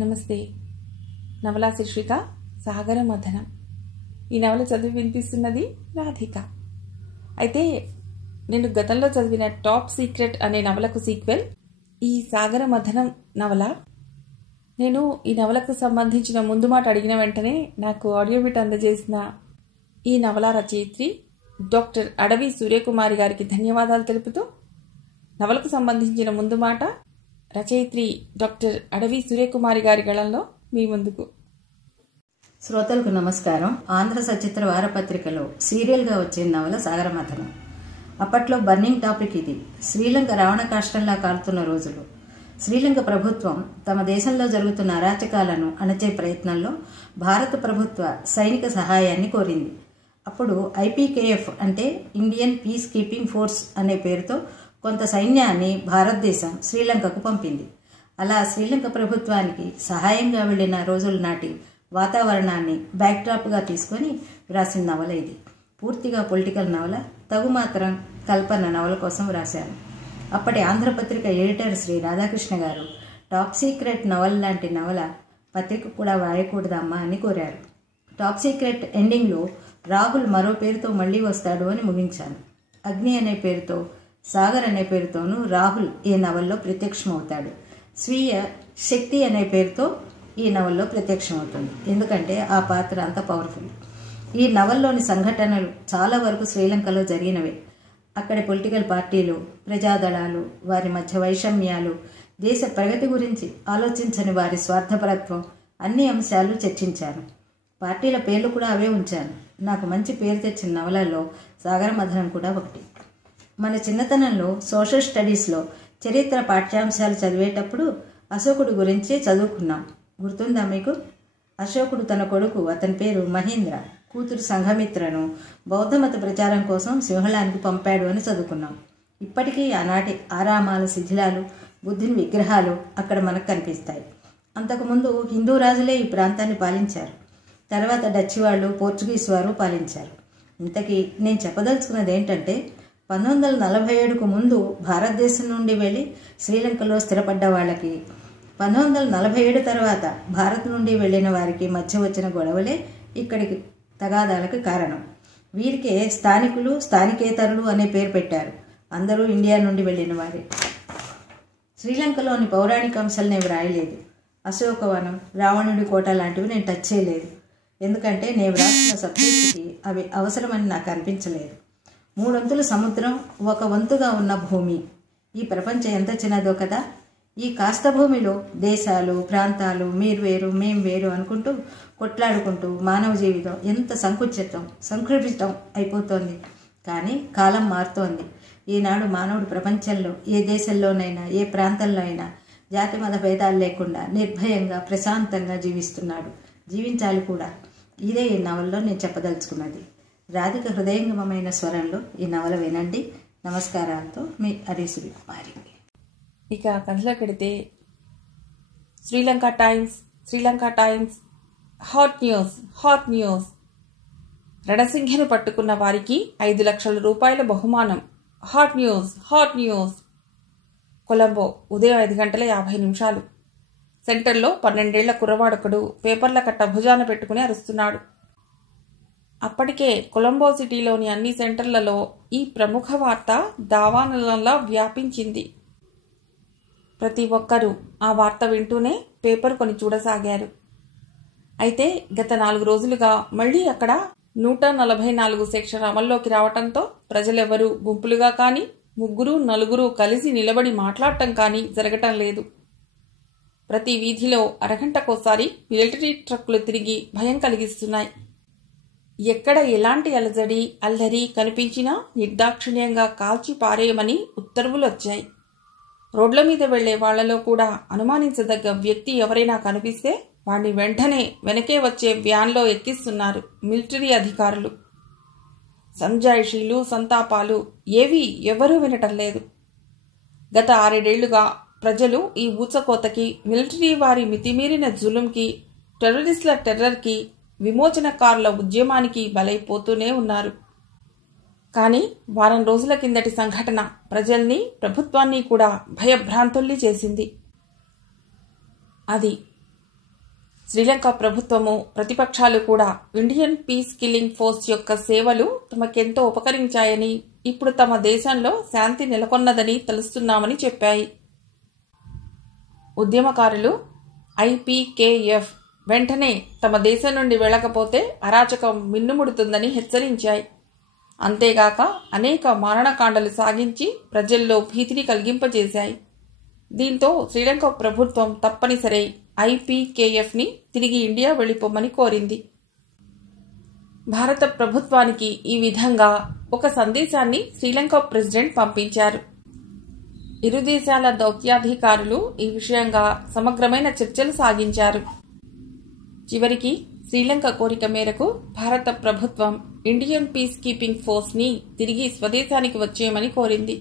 నమస్తే. నవలా శీర్షిక సాగర మథనం. ఈ నవల చదివి వినిపిస్తున్నది రాధిక. అయితే నేను గతంలో చదివిన టాప్ సీక్రెట్ అనే నవలకు సీక్వెల్ ఈ సాగర మథనం నవల. నేను ఈ నవలకు సంబంధించిన ముందు మాట అడిగిన వెంటనే నాకు ఆడియో బిట్ అందజేసిన ఈ నవల రచయిత్రి డాక్టర్ అడవి సూర్యకుమారి గారికి ధన్యవాదాలు తెలుపుతూ, నవలకు సంబంధించిన ముందు మాట రచయిత్రి డాక్టర్ అడవి సూర్యకుమారి గారి గళంలో మీ ముందుకు. శ్రోతలకు నమస్కారం. ఆంధ్ర సచిత్ర వారపత్రికలో సీరియల్గా వచ్చే నవల సాగరమథనం. అప్పట్లో బర్నింగ్ టాపిక్ ఇది. శ్రీలంక రావణ కాష్టంలా కాలుతున్న రోజులు. శ్రీలంక ప్రభుత్వం తమ దేశంలో జరుగుతున్న అరాచకాలను అణచే ప్రయత్నంలో భారత ప్రభుత్వ సైనిక సహాయాన్ని కోరింది. అప్పుడు ఐపీకేఎఫ్ అంటే ఇండియన్ పీస్ కీపింగ్ ఫోర్స్ అనే పేరుతో కొంత సైన్యాన్ని భారతదేశం శ్రీలంకకు పంపింది. అలా శ్రీలంక ప్రభుత్వానికి సహాయంగా వెళ్లిన రోజుల నాటి వాతావరణాన్ని బ్యాక్డ్రాప్గా తీసుకొని వ్రాసిన నవల ఇది. పూర్తిగా పొలిటికల్ నవల. తగుమాత్రం కల్పన నవల కోసం వ్రాశాను. అప్పటి ఆంధ్రపత్రిక ఎడిటర్ శ్రీ రాధాకృష్ణ గారు టాప్ సీక్రెట్ నవల లాంటి నవల పత్రిక కూడా వ్రాయకూడదమ్మా అని కోరారు. టాప్ సీక్రెట్ ఎండింగ్లో రాహుల్ మరో పేరుతో మళ్లీ వస్తాడు అని ముగించాను. అగ్ని అనే పేరుతో, సాగర్ అనే పేరుతోనూ రాహుల్ ఈ నవల్లో ప్రత్యక్షమవుతాడు. స్వీయ శక్తి అనే పేరుతో ఈ నవల్లో ప్రత్యక్షమవుతుంది. ఎందుకంటే ఆ పాత్ర అంత పవర్ఫుల్. ఈ నవల్లోని సంఘటనలు చాలా వరకు శ్రీలంకలో జరిగినవే. అక్కడి పొలిటికల్ పార్టీలు, ప్రజాదళాలు, వారి మధ్య వైషమ్యాలు, దేశ ప్రగతి గురించి ఆలోచించని వారి స్వార్థపరత్వం, అన్ని అంశాలు చర్చించాను. పార్టీల పేర్లు కూడా అవే ఉంచాను. నాకు మంచి పేరు తెచ్చిన నవలల్లో సాగరమథనం కూడా ఒకటి. మన చిన్నతనంలో సోషల్ స్టడీస్లో చరిత్ర పాఠ్యాంశాలు చదివేటప్పుడు అశోకుడు గురించి చదువుకున్నాం. గుర్తుందా మీకు? అశోకుడు తన కొడుకు, అతని పేరు మహేంద్ర, కూతురు సంఘమిత్రను బౌద్ధమత ప్రచారం కోసం సింహళానికి పంపాడు అని చదువుకున్నాం. ఇప్పటికీ ఆనాటి ఆరామాల శిథిలాలు, బుద్ధుని విగ్రహాలు అక్కడ మనకు కనిపిస్తాయి. అంతకుముందు హిందూ రాజులే ఈ ప్రాంతాన్ని పాలించారు. తర్వాత డచ్ వాళ్ళు, పోర్చుగీస్ వారు పాలించారు. ఇంతకీ నేను చెప్పదలుచుకున్నది ఏంటంటే, 1947కు ముందు భారతదేశం నుండి వెళ్ళి శ్రీలంకలో స్థిరపడ్డ వాళ్ళకి, 1947 తర్వాత భారత్ నుండి వెళ్ళిన వారికి మధ్య వచ్చిన గొడవలే ఇక్కడికి తగాదాలకు కారణం. వీరికే స్థానికులు, స్థానికేతరులు అనే పేరు పెట్టారు. అందరూ ఇండియా నుండి వెళ్ళిన వారే. శ్రీలంకలోని పౌరాణిక అంశాలు నేను వ్రాయలేదు. అశోకవనం, రావణుడి కోట లాంటివి నేను టచ్ చేయలేదు. ఎందుకంటే నేను వ్రాసిన సబ్జెక్టుకి అవి అవసరమని నాకు అనిపించలేదు. 3 వంతుల సముద్రం, 1 వంతుగా ఉన్న భూమి. ఈ ప్రపంచం ఎంత చిన్నదో కదా. ఈ కాస్త భూమిలో దేశాలు, ప్రాంతాలు, మీరు వేరు మేం వేరు అనుకుంటూ కొట్లాడుకుంటూ మానవ జీవితం ఎంత సంకుచితం అయిపోతోంది. కానీ కాలం మారుతోంది. ఈనాడు మానవుడు ప్రపంచంలో ఏ దేశంలోనైనా, ఏ ప్రాంతంలో అయినా జాతి మత భేదాలు లేకుండా నిర్భయంగా, ప్రశాంతంగా జీవిస్తున్నాడు. జీవించాలి కూడా. ఇదే ఈ నవల్లో నేను చెప్పదలుచుకున్నది. రాధిక హృదయంగమమైన స్వరంలో ఈ నవల వినండి. నమస్కారాలతో మీ అడవి సూర్యకుమారి. ఇక కథలో కడితే, శ్రీలంక టైమ్స్ హాట్ న్యూస్. రణసింఘను పట్టుకున్న వారికి 5 లక్షల రూపాయల బహుమానం. Hot news. కొలంబో, ఉదయం 5:50. సెంటర్లో 12 ఏళ్ల కుర్రవాడొకడు పేపర్ల కట్ట భుజాన పెట్టుకుని అరుస్తున్నాడు. అప్పటికే కొలంబో సిటీలోని అన్ని సెంటర్లలో ఈ ప్రముఖ వార్త దావానలంలా వ్యాపించింది. ప్రతి ఒక్కరూ ఆ వార్త వింటూనే పేపర్ కొని చూడసాగారు. అయితే గత 4 రోజులుగా మళ్లీ అక్కడ 144 సెక్షన్ అమల్లోకి రావటంతో ప్రజలెవరూ గుంపులుగా కానీ, 3-4 కలిసి నిలబడి మాట్లాడటం కానీ జరగటం లేదు. ప్రతి వీధిలో అరగంటకోసారి మిలిటరీ ట్రక్కులు తిరిగి భయం కలిగిస్తున్నాయి. ఎక్కడ ఎలాంటి అల్లరి కనిపించినా నిర్దాక్షిణ్యంగా కాల్చి పారేయమని ఉత్తర్వులు వచ్చాయి. రోడ్ల మీద వెళ్లే వాళ్లలో కూడా అనుమానించదగ్గ వ్యక్తి ఎవరైనా కనిపిస్తే వాడిని వెంటనే వెనకే వచ్చే వ్యాన్లో ఎక్కిస్తున్నారు మిలిటరీ అధికారులు. సంజాయిషీలు, సంతాపాలు ఎవరూ వినటం లేదు. గత 6 ఏళ్లుగా ప్రజలు ఈ ఊచకోతకి, మిలిటరీ వారి మితిమీరిన జులుంకి, టెర్రరిస్టుల టెర్రర్కి, విమోచనకారుల ఉద్యమానికి బలైపోతూనే ఉన్నారు. కానీ వారం రోజుల కిందటి సంఘటన ప్రజల్ని, ప్రభుత్వాన్ని కూడా భయభ్రాంతుల్ని చేసింది. అది శ్రీలంక ప్రభుత్వము ప్రతిపక్షాలు కూడా ఇండియన్ పీస్ కిల్లింగ్ ఫోర్స్ యొక్క సేవలు తమకెంతో ఉపకరించాయని, ఇప్పుడు తమ దేశంలో శాంతి నెలకొన్నదని తెలుస్తున్నామని చెప్పాయి. ఉద్యమకారులు ఐపీకేఎఫ్ వెంటనే తమ దేశం నుండి వెళ్ళకపోతే అరాచకం మిన్నుముడుతుందని హెచ్చరించాయి. అంతేగాక అనేక మారణకాండలు సాగించి ప్రజల్లో భీతిని కలిగింపజేశాయి. దీంతో శ్రీలంక ప్రభుత్వం తప్పనిసరి ఐపీకేఎఫ్ని తిరిగి ఇండియా వెళ్ళిపోమని కోరింది. భారత ప్రభుత్వానికి ఈ విధంగా ఒక సందేశాన్ని శ్రీలంక ప్రెసిడెంట్ పంపించారు. ఇరు దేశాల దౌత్యాధికారులు ఈ విషయంగా సమగ్రమైన చర్చలు సాగించారు. చివరికి శ్రీలంక కోరిక మేరకు భారత ప్రభుత్వం ఇండియన్ పీస్ కీపింగ్ ఫోర్స్ని తిరిగి స్వదేశానికి వచ్చేయమని కోరింది.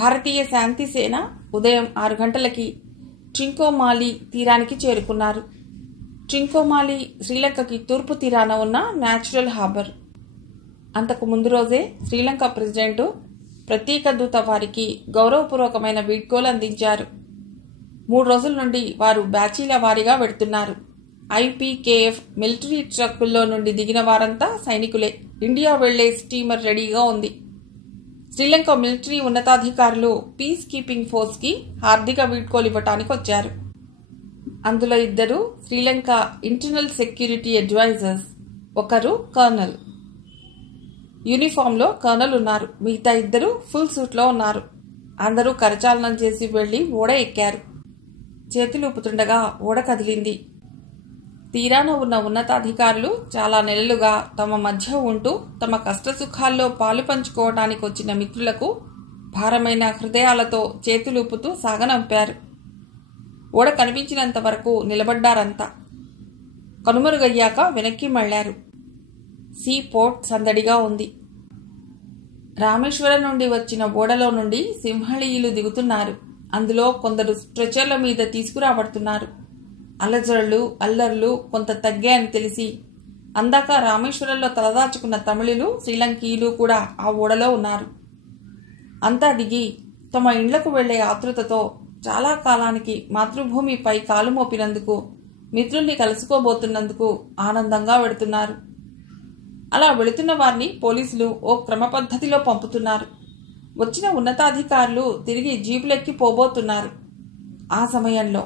భారతీయ శాంతి సేన ఉదయం 6 గంటలకి ట్రింకోమాలి తీరానికి చేరుకున్నారు. ట్రింకోమాలి శ్రీలంకకి తూర్పు తీరాన ఉన్న న్యాచురల్ హార్బర్. అంతకు ముందు రోజే శ్రీలంక ప్రెసిడెంట్ ప్రత్యేక దూత వారికి గౌరవపూర్వకమైన వీడ్కోలు అందించారు. 3 రోజుల నుండి వారు బ్యాచీల వారీగా వెడుతున్నారు. ఐపీకేఎఫ్ మిలిటరీ ట్రక్కుల్లో నుండి దిగిన వారంతా సైనికులే. ఇండియా వెళ్లే స్టీమర్ రెడీగా ఉంది. శ్రీలంక మిలిటరీ ఉన్నతాధికారులు పీస్ కీపింగ్ ఫోర్స్ కి హార్దిక వీడ్కోలు ఇవ్వటానికి వచ్చారు. అందులో 2 శ్రీలంక ఇంటర్నల్ సెక్యూరిటీ అడ్వైజర్స్, ఒకరు కర్నల్. యూనిఫామ్లో కర్నల్ ఉన్నారు, మిగతా 2 ఫుల్ సూట్లో ఉన్నారు. అందరూ కరచాలనం చేసి వెళ్లి ఓడ ఎక్కారు. చేతులు ఊపుతుండగా ఓడ కదిలింది. తీరాన ఉన్న ఉన్నతాధికారులు చాలా నెలలుగా తమ మధ్య ఉంటూ తమ కష్టసుఖాల్లో పాలు పంచుకోవటానికి వచ్చిన మిత్రులకు భారమైన హృదయాలతో చేతులూపుతూ సాగనంపారు. ఓడ కనిపించినంత వరకు నిలబడ్డారంతా. కనుమరుగయ్యాక వెనక్కి మళ్లారు. సీ పోర్ట్ సందడిగా ఉంది. రామేశ్వరం నుండి వచ్చిన ఓడలో నుండి సింహళీయులు దిగుతున్నారు. అందులో కొందరు స్ట్రెచర్ల మీద తీసుకురాబడుతున్నారు. అల్లజడులు అల్లర్లు కొంత తగ్గాయని తెలిసి అందాక రామేశ్వరంలో తలదాచుకున్న తమిళులు, శ్రీలంకీయులు కూడా ఆ ఓడలో ఉన్నారు. అంతా దిగి తమ ఇండ్లకు వెళ్లే ఆతృతతో చాలా కాలానికి మాతృభూమిపై కాలు మోపినందుకు, మిత్రుల్ని కలుసుకోబోతున్నందుకు ఆనందంగా వెడుతున్నారు. అలా వెళుతున్న వారిని పోలీసులు ఓ క్రమ పద్ధతిలో పంపుతున్నారు. వచ్చిన ఉన్నతాధికారులు తిరిగి జీపులెక్కి పోబోతున్నారు. ఆ సమయంలో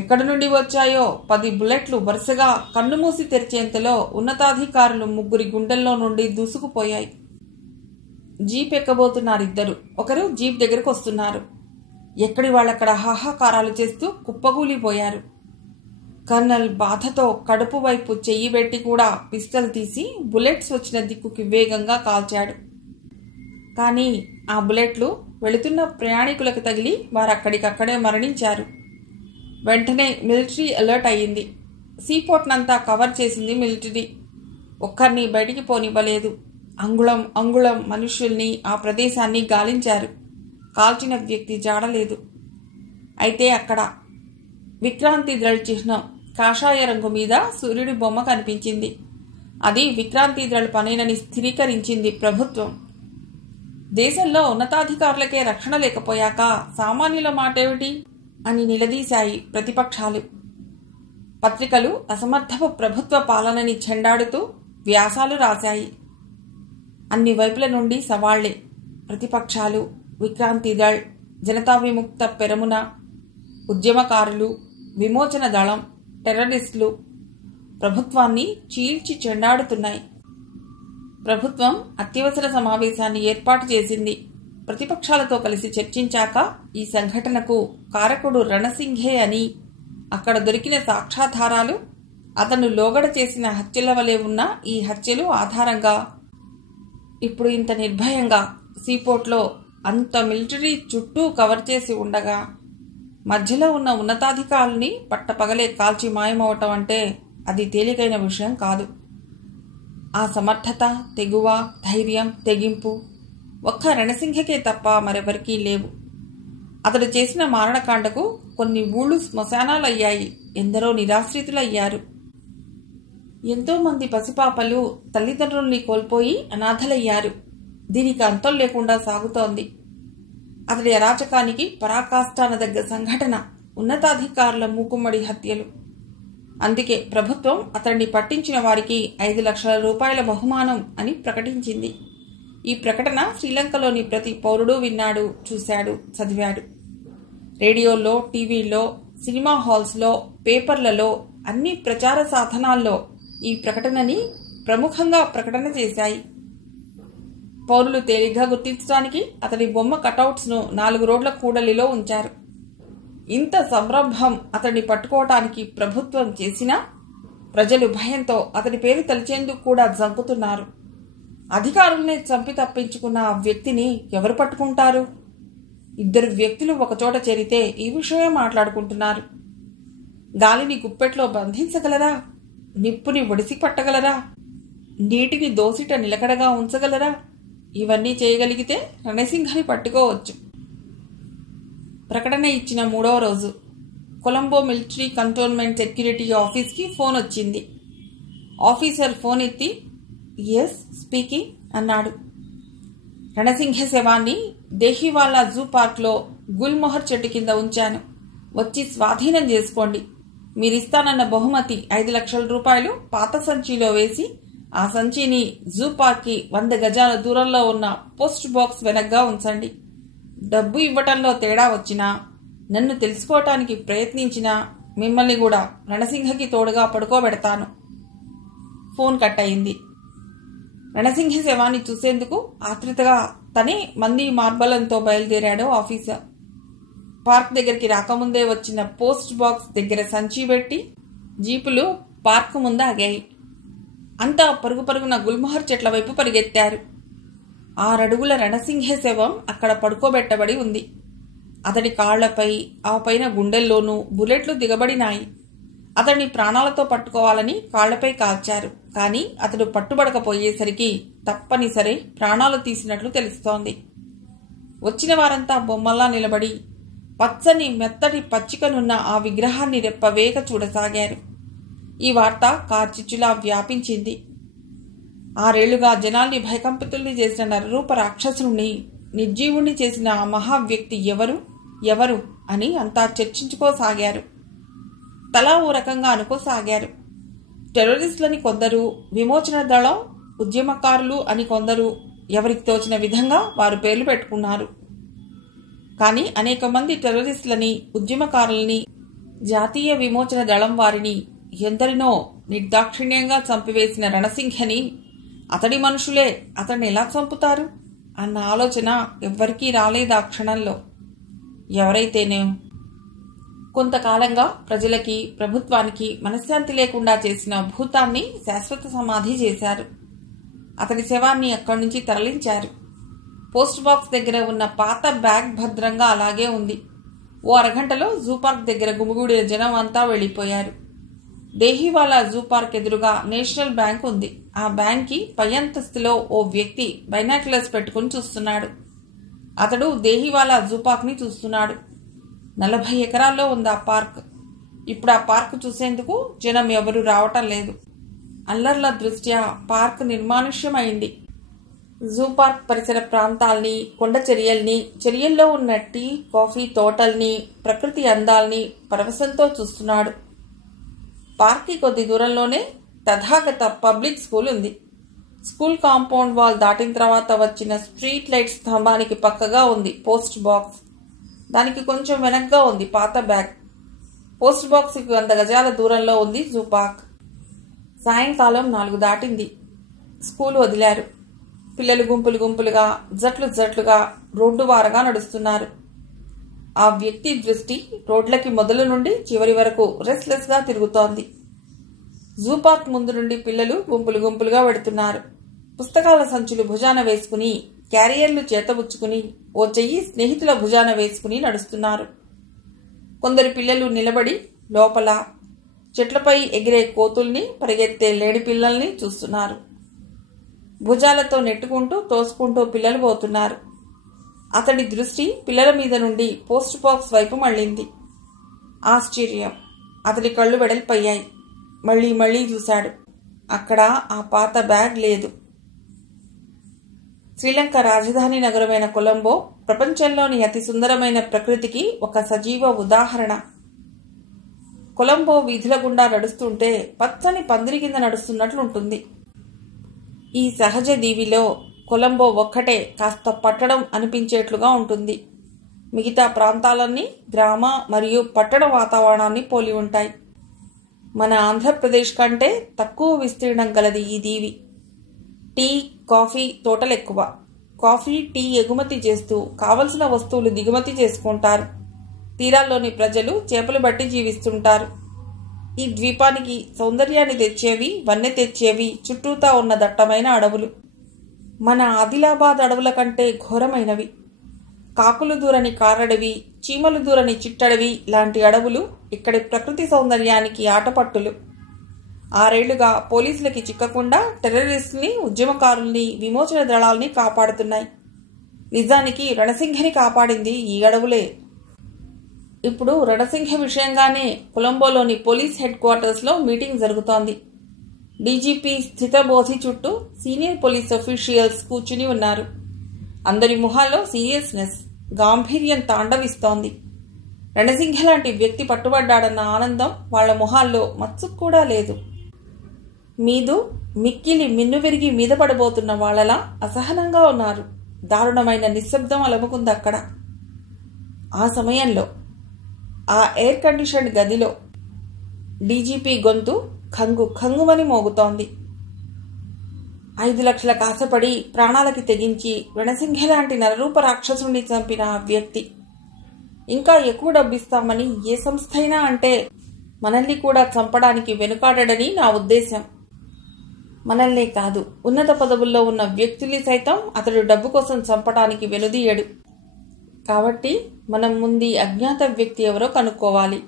ఎక్కడి నుండి వచ్చాయో 10 బుల్లెట్లు వరుసగా కన్నుమూసి తెరిచేంతలో ఉన్నతాధికారులు 3 గుండెల్లో నుండి దూసుకుపోయాయి. జీప్ ఎక్కబోతున్నారు 2. ఒకరు జీప్ దగ్గరకు వస్తున్నారు. ఎక్కడి వాళ్ళక్కడ హాహాకారాలు చేస్తూ కుప్పగూలిపోయారు. కర్నల్ బాధతో కడుపు వైపు చెయ్యి పెట్టి కూడా పిస్టల్ తీసి బుల్లెట్స్ వచ్చిన దిక్కుకి వేగంగా కాల్చాడు. కానీ ఆ బుల్లెట్లు వెళుతున్న ప్రయాణికులకు తగిలి వారక్కడికక్కడే మరణించారు. వెంటనే మిలిటరీ అలర్ట్ అయ్యింది. సీపోర్ట్నంతా కవర్ చేసింది మిలిటరీ. ఒక్కరిని బయటికి పోనివ్వలేదు. అంగుళం అంగుళం మనుష్యుల్ని ఆ ప్రదేశాన్ని గాలించారు. కాల్చిన వ్యక్తి జాడలేదు. అయితే అక్కడ విక్రాంతి దళ్ చిహ్నం కాషాయ రంగు మీద సూర్యుడి బొమ్మ కనిపించింది. అది విక్రాంతి దళ్ పనేనని స్థిరీకరించింది ప్రభుత్వం. దేశంలో ఉన్నతాధికారులకే రక్షణ లేకపోయాక సామాన్యుల మాటేమిటి అని నిలదీశాయి ప్రతిపక్షాలు. పత్రికలు అసమర్థపు ప్రభుత్వ పాలనని చెండాడుతూ వ్యాసాలు రాశాయి. అన్ని వైపుల నుండి సవాళ్లే. ప్రతిపక్షాలు, విక్రాంతి దళ్, జనతా విముక్త పెరమున, ఉద్యమకారులు, విమోచన దళం, టెర్రరిస్టులు ప్రభుత్వాన్ని చీల్చి చెండాడుతున్నాయి. ప్రభుత్వం అత్యవసర సమావేశాన్ని ఏర్పాటు చేసింది. ప్రతిపక్షాలతో కలిసి చర్చించాక ఈ సంఘటనకు కారకుడు రణసింఘే అని, అక్కడ దొరికిన సాక్ష్యాధారాలు, అతను లోగడ చేసిన హత్యల వలె ఉన్న ఈ హత్యలు ఆధారంగా ఇప్పుడు ఇంత నిర్భయంగా సీపోర్ట్లో అంత మిలిటరీ చుట్టూ కవర్ చేసి ఉండగా మధ్యలో ఉన్న ఉన్నతాధికారుల్ని పట్టపగలే కాల్చి మాయమవటం అంటే అది తేలికైన విషయం కాదు. ఆ సమర్థత, తెగువ, ధైర్యం, తెగింపు ఒక్క రణసింఘకే తప్ప మరెవరికీ లేవు. అతడు చేసిన మారణకాండకు కొన్ని ఊళ్ళు శ్మశానాలయ్యాయి. ఎందరో నిరాశ్రితులయ్యారు. ఎంతోమంది పసిపాపలు తల్లిదండ్రుల్ని కోల్పోయి అనాథలయ్యారు. దీనికి అంతం లేకుండా సాగుతోంది. అతడి అరాచకానికి పరాకాష్ఠాన దగ్గ సంఘటన ఉన్నతాధికారుల మూకుమ్మడి హత్యలు. అందుకే ప్రభుత్వం అతన్ని పట్టించిన వారికి 5 లక్షల రూపాయల బహుమానం అని ప్రకటించింది. ఈ ప్రకటన శ్రీలంకలోని ప్రతి పౌరుడు విన్నాడు, చూశాడు, చదివాడు. రేడియోల్లో, టీవీల్లో, సినిమా హాల్స్లో, పేపర్లలో, అన్ని ప్రచార సాధనాల్లో ఈ ప్రకటనని ప్రముఖంగా ప్రకటన చేశాయి. పౌరులు తేలిగ్గా గుర్తించడానికి అతడి బొమ్మ కటౌట్స్ను 4 రోడ్ల కూడలిలో ఉంచారు. ఇంత సంరంభం అతన్ని పట్టుకోవటానికి ప్రభుత్వం చేసినా ప్రజలు భయంతో అతడి పేరు తలిచేందుకు కూడా జంకుతున్నారు. అధికారుల్ని చంపి తప్పించుకున్న ఆ వ్యక్తిని ఎవరు పట్టుకుంటారు? 2 వ్యక్తులు ఒకచోట చేరితే ఈ విషయమే మాట్లాడుకుంటున్నారు. గాలిని గుప్పెట్లో బంధించగలరా? నిప్పుని ఒడిసి పట్టగలరా? నీటిని దోసిట నిలకడగా ఉంచగలరా? ఇవన్నీ చేయగలిగితే రణసింహని పట్టుకోవచ్చు. ప్రకటన ఇచ్చిన 3వ రోజు కొలంబో మిలిటరీ కంటోన్మెంట్ సెక్యూరిటీ ఆఫీస్కి ఫోన్ వచ్చింది. ఆఫీసర్ ఫోన్ ఎత్తి ఎస్ స్పీకింగ్ అన్నాడు. రణసింహ శవాన్ని దేహివాలా జూ పార్క్లో గుల్మొహర్ చెట్టు కింద ఉంచాను. వచ్చి స్వాధీనం చేసుకోండి. మీరిస్తానన్న బహుమతి 5 లక్షల రూపాయలు పాత సంచిలో వేసి ఆ సంచిని జూ పార్క్కి 100 గజాల దూరంలో ఉన్న పోస్ట్ బాక్స్ వెనగ్గా ఉంచండి. డబ్బు ఇవ్వటంలో తేడా వచ్చినా, నన్ను తెలుసుకోవటానికి ప్రయత్నించినా మిమ్మల్ని కూడా రణసింహకి తోడుగా పడుకోబెడతాను. ఫోన్ కట్ అయింది. రణసింహ శవాన్ని చూసేందుకు ఆత్రుతగా తనే మంది మార్బలంతో బయలుదేరాడు ఆఫీసర్. పార్క్ దగ్గరికి రాకముందే వచ్చిన పోస్ట్ బాక్స్ దగ్గర సంచి పెట్టి జీపులు పార్క్ ముందు ఆగాయి. అంతా పరుగు పరుగున గుల్మొహర్ చెట్ల వైపు పరిగెత్తారు. 6 అడుగుల రణసింహ శవం అక్కడ పడుకోబెట్టబడి ఉంది. అతడి కాళ్లపై, ఆ పైన గుండెల్లోనూ బుల్లెట్లు దిగబడినాయి. అతడిని ప్రాణాలతో పట్టుకోవాలని కాళ్లపై కాల్చారు. కానీ అతడు పట్టుబడకపోయేసరికి తప్పనిసరి ప్రాణాలు తీసినట్లు తెలుస్తోంది. వచ్చిన వారంతా బొమ్మల్లా నిలబడి పచ్చని మెత్తటి పచ్చికనున్న ఆ విగ్రహాన్ని రెప్పవేక చూడసాగారు. ఈ వార్త కార్చిచ్చులా వ్యాపించింది. 6 ఏళ్లుగా జనాల్ని భయకంపితుల్ని చేసిన నరరూప రాక్షసుని నిర్జీవుణ్ణి చేసిన ఆ మహావ్యక్తి ఎవరు అని అంతా చర్చించుకోసాగారు. తలా ఓ రకంగా అనుకోసాగారు. టెర్రరిస్టులని కొందరు, విమోచన దళం ఉద్యమకారులు అని కొందరు, ఎవరికి తోచిన విధంగా వారు పేర్లు పెట్టుకున్నారు. కానీ అనేక మంది టెర్రరిస్టులని, ఉద్యమకారులని, జాతీయ విమోచన దళం వారిని, ఎందరినో నిర్దాక్షిణ్యంగా చంపివేసిన రణసింహని అతడి మనుషులే అతడిని ఎలా చంపుతారు అన్న ఆలోచన ఎవ్వరికీ రాలేదు ఆ క్షణంలో. ఎవరైతేనే కొంతకాలంగా ప్రజలకి, ప్రభుత్వానికి మనశ్శాంతి లేకుండా చేసిన భూతాన్ని శాశ్వత సమాధి చేశారు. అతడి శవాన్ని అక్కడి నుంచి తరలించారు. పోస్ట్ బాక్స్ దగ్గర ఉన్న పాత బ్యాగ్ భద్రంగా అలాగే ఉంది. ఓ అరగంటలో జూ పార్క్ దగ్గర గుమిగూడిన జనం అంతా వెళ్లిపోయారు. దేహివాలా జూ పార్క్ ఎదురుగా నేషనల్ బ్యాంక్ ఉంది. ఆ బ్యాంక్కి పై అంతస్తులో ఓ వ్యక్తి బైనాక్యులర్స్ పెట్టుకుని చూస్తున్నాడు. అతడు దేహివాలా జూ పార్క్ని చూస్తున్నాడు. 40 ఎకరాల్లో ఉంది ఆ పార్క్. ఇప్పుడు ఆ పార్క్ చూసేందుకు జనం ఎవరూ రావటం లేదు. అల్లర్ల దృష్ట్యా పార్క్ నిర్మానుష్యమైంది. జూ పార్క్ పరిసర ప్రాంతాల్ని, కొండ చర్యల్ని, చర్యల్లో ఉన్న టీ, కాఫీ తోటల్ని, ప్రకృతి అందాల్ని పరవశంతో చూస్తున్నాడు. పార్క్కి కొద్ది దూరంలోనే తథాగత పబ్లిక్ స్కూల్ ఉంది. స్కూల్ కాంపౌండ్ వాల్ దాటిన తర్వాత వచ్చిన స్ట్రీట్ లైట్ స్తంభానికి పక్కగా ఉంది పోస్ట్ బాక్స్. దానికి కొంచెం వెనక్గా ఉంది పాత బ్యాగ్. పోస్ట్ బాక్స్కి 100 గజాల దూరంలో ఉంది జూ పార్క్. సాయంకాలం 4 దాటింది. స్కూల్ వదిలారు. పిల్లలు గుంపులు గుంపులుగా, జట్లు జట్లుగా రోడ్డు వారగా నడుస్తున్నారు. ఆ వ్యక్తి దృష్టి రోడ్లకి మొదలు నుండి చివరి వరకు రెస్ట్లెస్ గా తిరుగుతోంది. జూ పార్క్ ముందు నుండి పిల్లలు గుంపులు గుంపులుగా వెడుతున్నారు. పుస్తకాల సంచులు భుజాన వేసుకుని, క్యారియర్లు చేతబుచ్చుకుని, ఓ చెయ్యి స్నేహితుల భుజాన వేసుకుని నడుస్తున్నారు. కొందరు పిల్లలు నిలబడి లోపల చెట్లపై ఎగిరే కోతుల్ని, పరిగెత్తే లేడి పిల్లల్ని చూస్తున్నారు. భుజాలతో నెట్టుకుంటూ, తోసుకుంటూ పిల్లలు పోతున్నారు. అతడి దృష్టి పిల్లల మీద నుండి పోస్ట్ బాక్స్ వైపు మళ్ళింది. ఆశ్చర్యం. అతడి కళ్ళు వెడల్పయ్యాయి. మళ్లీ మళ్లీ చూశాడు. అక్కడ ఆ పాత బ్యాగ్ లేదు. శ్రీలంక రాజధాని నగరమైన కొలంబో ప్రపంచంలోని అతి సుందరమైన ప్రకృతికి ఒక సజీవ ఉదాహరణ. కొలంబో వీధుల గుండా నడుస్తుంటే పచ్చని పందిరి కింద నడుస్తున్నట్లుంటుంది. ఈ సహజ దీవిలో కొలంబో ఒక్కటే కాస్త పట్టణం అనిపించేట్లుగా ఉంటుంది. మిగతా ప్రాంతాలన్నీ గ్రామ మరియు పట్టణ వాతావరణాన్ని పోలి ఉంటాయి. మన ఆంధ్రప్రదేశ్ కంటే తక్కువ విస్తీర్ణం గలది ఈ దీవి. టీ, కాఫీ తోటలెక్కువ. కాఫీ, టీ ఎగుమతి చేస్తూ కావలసిన వస్తువులు దిగుమతి చేసుకుంటారు. తీరాల్లోని ప్రజలు చేపలు బట్టి జీవిస్తుంటారు. ఈ ద్వీపానికి సౌందర్యాన్ని తెచ్చేవి, వన్నె తెచ్చేవి చుట్టూతా ఉన్న దట్టమైన అడవులు. మన ఆదిలాబాద్ అడవుల కంటే ఘోరమైనవి. కాకులు దూరని కారడవి, చీమలు దూరని చిట్టడవి లాంటి అడవులు ఇక్కడి ప్రకృతి సౌందర్యానికి ఆటపట్టులు. 6 ఏళ్లుగా పోలీసులకి చిక్కకుండా టెర్రరిస్టుల్ని, ఉద్యమకారుల్ని, విమోచన దళాల్ని కాపాడుతున్నాయి. నిజానికి రణసింఘని కాపాడింది ఈ అడవులే. ఇప్పుడు రణసింఘ విషయంగానే కొలంబోలోని పోలీస్ హెడ్ క్వార్టర్స్లో మీటింగ్ జరుగుతోంది. డీజీపీ స్థితబోధి చుట్టూ సీనియర్ పోలీస్ అఫీషియల్స్ కూర్చుని ఉన్నారు. అందరి ముఖాల్లో సీరియస్నెస్, గాంభీర్యం తాండవిస్తోంది. రణసింఘ లాంటి వ్యక్తి పట్టుబడ్డాడన్న ఆనందం వాళ్ల మొహాల్లో మచ్చుకు కూడా లేదు. మీదు మిక్కిలి మిన్నువిరిగి మీద పడబోతున్న వాళ్లలా అసహనంగా ఉన్నారు. దారుణమైన నిశ్శబ్దం అలముకుంది అక్కడ. ఆ సమయంలో ఆ ఎయిర్ కండిషన్ గదిలో డీజీపీ గొంతు ఖంగు ఖంగుమని మోగుతోంది. 5 లక్షల కాసపడి ప్రాణాలకి తెగించి రణసింఘ లాంటి నరరూప రాక్షసుని చంపిన ఆ వ్యక్తి ఇంకా ఎక్కువ డబ్బిస్తామని ఏ సంస్థ అయినా అంటే మనల్ని కూడా చంపడానికి వెనుకాడని నా ఉద్దేశం. మనల్నే కాదు, ఉన్నత పదవుల్లో ఉన్న వ్యక్తుల్ని సైతం అతడు డబ్బు కోసం చంపడానికి వెనుదీయడు. కాబట్టి మనం ముందు అజ్ఞాత వ్యక్తి ఎవరో కనుక్కోవాలి.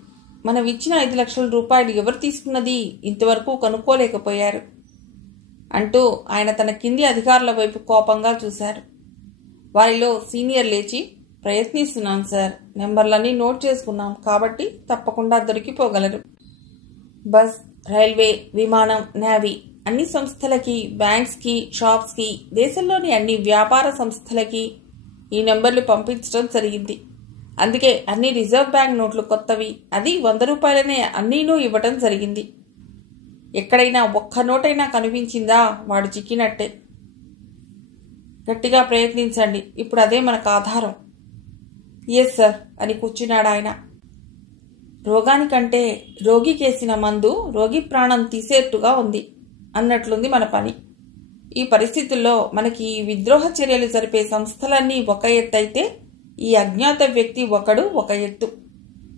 మనం ఇచ్చిన 5 లక్షల రూపాయలు ఎవరు తీసుకున్నది ఇంతవరకు కనుక్కోలేకపోయారు అంటూ ఆయన తన కింది అధికారుల వైపు కోపంగా చూశారు. వారిలో సీనియర్ లేచి, ప్రయత్నిస్తున్నాం సార్, నెంబర్లన్నీ నోట్ చేసుకున్నాం కాబట్టి తప్పకుండా దొరికిపోగలరు. బస్, రైల్వే, విమానం, నేవీ అన్ని సంస్థలకి, బ్యాంక్స్కి, షాప్స్కి, దేశంలోని అన్ని వ్యాపార సంస్థలకి ఈ నెంబర్లు పంపించడం జరిగింది. అందుకే అన్ని రిజర్వ్ బ్యాంక్ నోట్లు కొత్తవి, అది 100 రూపాయలనే అన్నీనూ ఇవ్వటం జరిగింది. ఎక్కడైనా ఒక్క నోటైనా కనిపించిందా వాడు చిక్కినట్టే. గట్టిగా ప్రయత్నించండి, ఇప్పుడు అదే మనకు ఆధారం. ఎస్ సార్ అని కూర్చున్నాడు ఆయన. రోగానికంటే రోగికేసిన మందు రోగి ప్రాణం తీసేట్టుగా ఉంది అన్నట్లుంది మన పని. ఈ పరిస్థితుల్లో మనకి విద్రోహ చర్యలు జరిపే సంస్థలన్నీ ఒక ఎత్తైతే ఈ అజ్ఞాత వ్యక్తి ఒకడు ఒక ఎత్తు.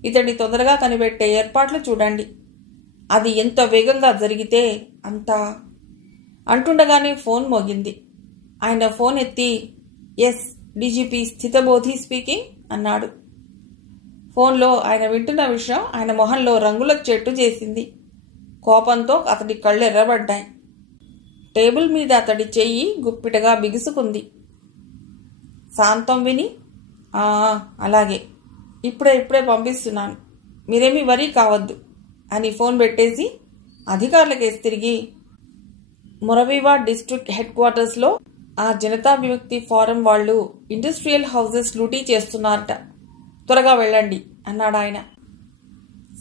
ఇతడిని తొందరగా కనిపెట్టే ఏర్పాట్లు చూడండి. అది ఎంత వేగంగా జరిగితే అంత. అంటుండగానే ఫోన్ మోగింది. ఆయన ఫోన్ ఎత్తి, ఎస్, డీజీపీ స్థితబోధి స్పీకింగ్ అన్నాడు. ఫోన్లో ఆయన వింటున్న విషయం ఆయన మొహంలో రంగుల చెట్టు చేసింది. కోపంతో అతడి కళ్ళు ఎర్రబడ్డాయి. టేబుల్ మీద అతడి చెయ్యి గుప్పిటగా బిగుసుకుంది. శాంతం విని, అలాగే, ఇప్పుడే పంపిస్తున్నాను, మీరేమీ వరీ కావద్దు అని ఫోన్ పెట్టేసి అధికారులకేసి తిరిగి, మొరవీవా డిస్ట్రిక్ట్ హెడ్ క్వార్టర్స్లో ఆ జనతా విముక్తి ఫోరం వాళ్ళు ఇండస్ట్రియల్ హౌసెస్ లూటీ చేస్తున్నారట, త్వరగా వెళ్ళండి అన్నాడు ఆయన.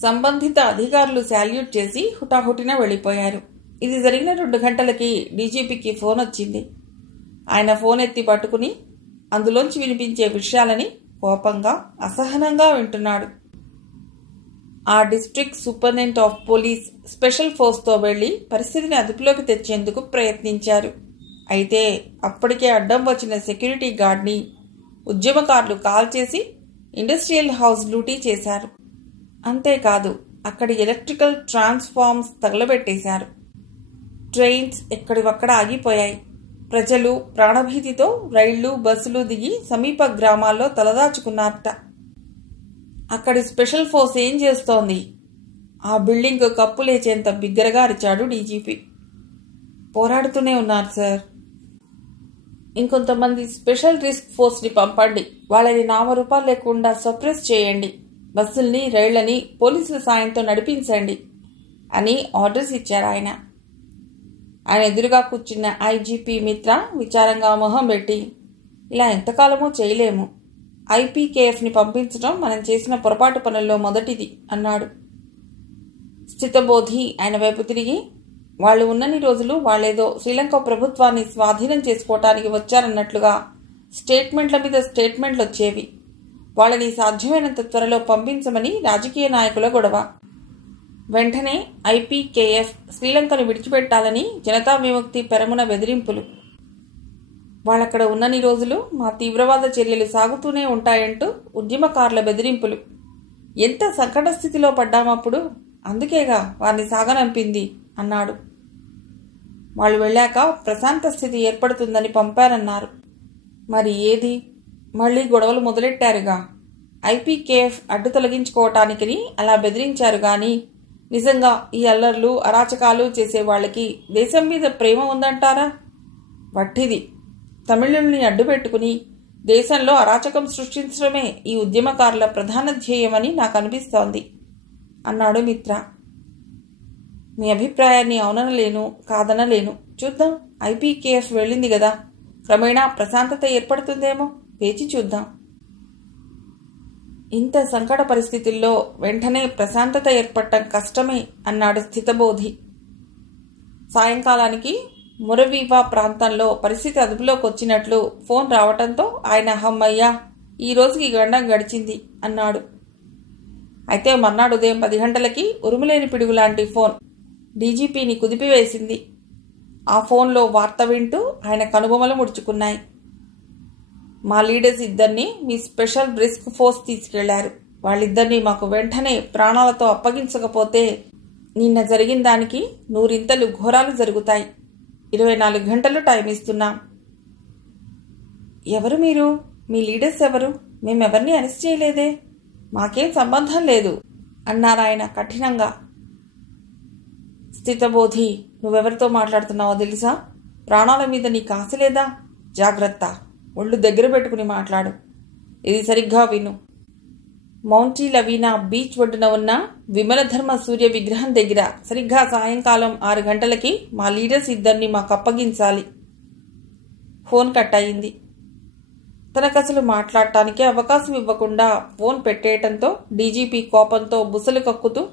సంబంధిత అధికారులు శాల్యూట్ చేసి హుటాహుటిన వెళ్ళిపోయారు. ఇది జరిగిన 2 గంటలకి డీజీపీకి ఫోన్ వచ్చింది. ఆయన ఫోన్ ఎత్తి పట్టుకుని అందులోంచి వినిపించే విషయాలని కోపంగా, అసహనంగా వింటున్నాడు. ఆ district superintendent of police special ఫోర్స్తో వెళ్లి పరిస్థితిని అదుపులోకి తెచ్చేందుకు ప్రయత్నించారు. అయితే అప్పటికే అడ్డం వచ్చిన సెక్యూరిటీ గార్డ్ని ఉద్యమకారులు కాల్ చేసి ఇండస్ట్రియల్ హౌస్ లూటీ చేశారు. అంతేకాదు అక్కడి ఎలక్ట్రికల్ ట్రాన్స్ఫార్మ్స్ తగలబెట్టేశారు. ట్రైన్స్ ఎక్కడివక్కడ ఆగిపోయాయి. ప్రజలు ప్రాణభీతితో రైళ్లు, బస్సులు దిగి సమీప గ్రామాల్లో తలదాచుకున్నారట. అక్కడి స్పెషల్ ఫోర్స్ ఏం చేస్తోంది? ఆ బిల్డింగ్ కప్పు లేచేంత బిగ్గరగా అరిచాడు డీజీపీ. పోరాడుతూనే ఉన్నారు సార్. ఇంకొంతమంది స్పెషల్ రిస్క్ ఫోర్స్ని పంపండి, వాళ్ళని నామరూపాలు లేకుండా సప్రెస్ చేయండి, బస్సుల్ని, రైళ్లని పోలీసుల సాయంతో నడిపించండి అని ఆర్డర్స్ ఇచ్చారు ఆయన. ఆయన ఎదురుగా కూర్చున్న ఐజీపీ మిత్ర విచారంగా మొహం పెట్టి, ఇలా ఎంతకాలమో చేయలేము, ఐపీకేఎఫ్ని పంపించడం మనం చేసిన పొరపాటు పనుల్లో మొదటిది అన్నాడు. స్థితబోధి ఆయన వైపు తిరిగి, వాళ్ళు ఉన్నన్ని రోజులు వాళ్ళేదో శ్రీలంక ప్రభుత్వాన్ని స్వాధీనం చేసుకోవటానికి వచ్చారన్నట్లుగా స్టేట్మెంట్ల మీద స్టేట్మెంట్లు వచ్చేవి. వాళ్ళని సాధ్యమైనంత త్వరలో పంపించమని రాజకీయ నాయకుల గొడవ. వెంటనే ఐపీకేఎఫ్ శ్రీలంకను విడిచిపెట్టాలని జనతా విముక్తి పెరమున బెదిరింపులు. వాళ్ళక్కడ ఉన్నన్ని రోజులు మా తీవ్రవాద చర్యలు సాగుతూనే ఉంటాయంటూ ఉద్యమకారుల బెదిరింపులు. ఎంత సంకట స్థితిలో పడ్డామప్పుడు, అందుకేగా వారిని సాగనంపింది అన్నాడు. వాళ్ళు వెళ్ళాక ప్రశాంత స్థితి ఏర్పడుతుందని పంపారన్నారు. మరి ఏది? మళ్లీ గొడవలు మొదలెట్టారుగా. ఐపీకేఎఫ్ అడ్డు తొలగించుకోవటానికని అలా బెదిరించారు గాని నిజంగా ఈ అల్లర్లు అరాచకాలు చేసే వాళ్ళకి దేశం మీద ప్రేమ ఉందంటారా? వట్టిది. తమిళుల్ని అడ్డు పెట్టుకుని దేశంలో అరాచకం సృష్టించడమే ఈ ఉద్యమకారుల ప్రధాన ధ్యేయమని నాకు అనిపిస్తోంది అన్నాడు మిత్ర. మీ అభిప్రాయాన్ని అవుననలేను, కాదనలేను. చూద్దాం. ఐపీకేఎఫ్ వెళ్ళింది కదా, క్రమేణా ప్రశాంతత ఏర్పడుతుందేమో, వేచి చూద్దాం. ఇంత సంకట పరిస్థితుల్లో వెంటనే ప్రశాంతత ఏర్పడటం కష్టమే అన్నాడు స్థితబోధి. సాయంకాలానికి మురవీవా ప్రాంతంలో పరిస్థితి అదుపులోకి వచ్చినట్లు ఫోన్ రావటంతో ఆయన హమ్మయ్యా, ఈ రోజుకి గండం గడిచింది అన్నాడు. అయితే మర్నాడు ఉదయం 10 గంటలకి ఉరుములేని పిడుగు లాంటి ఫోన్ డీజీపీని కుదిపివేసింది. ఆ ఫోన్లో వార్త వింటూ ఆయన కనుబొమలు ముడుచుకున్నాయి. మా లీడర్స్ ఇద్దరిని మీ స్పెషల్ రిస్క్ ఫోర్స్ తీసుకెళ్లారు. వాళ్ళిద్దరినీ మాకు వెంటనే ప్రాణాలతో అప్పగించకపోతే నిన్న జరిగిన దానికి 100 ఘోరాలు జరుగుతాయి. 24 గంటలు టైం ఇస్తున్నాం. ఎవరు మీరు? మీ లీడర్స్ ఎవరు? మేమెవరిని అరెస్ట్ చేయలేదే, మాకేం సంబంధం లేదు అన్నారాయన కఠినంగా. స్థితబోధి, నువ్వెవరితో మాట్లాడుతున్నావో తెలుసా? ప్రాణాల మీద నీకు ఆశ లేదా? జాగ్రత్త, ఒళ్ళు దగ్గర పెట్టుకుని మాట్లాడు. ఇది సరిగ్గా విను. మౌంటీ లవీనా బీచ్ ఒడ్డున ఉన్న విమలధర్మ సూర్య విగ్రహం దగ్గర సరిగ్గా సాయంకాలం 6 గంటలకి మా లీడర్స్ ఇద్దరిని మాకు అప్పగించాలి. ఫోన్ కట్ అయింది. తనకసలు మాట్లాడటానికి అవకాశం ఇవ్వకుండా ఫోన్ పెట్టేయటంతో డీజీపీ కోపంతో బుసలు కక్కుతూ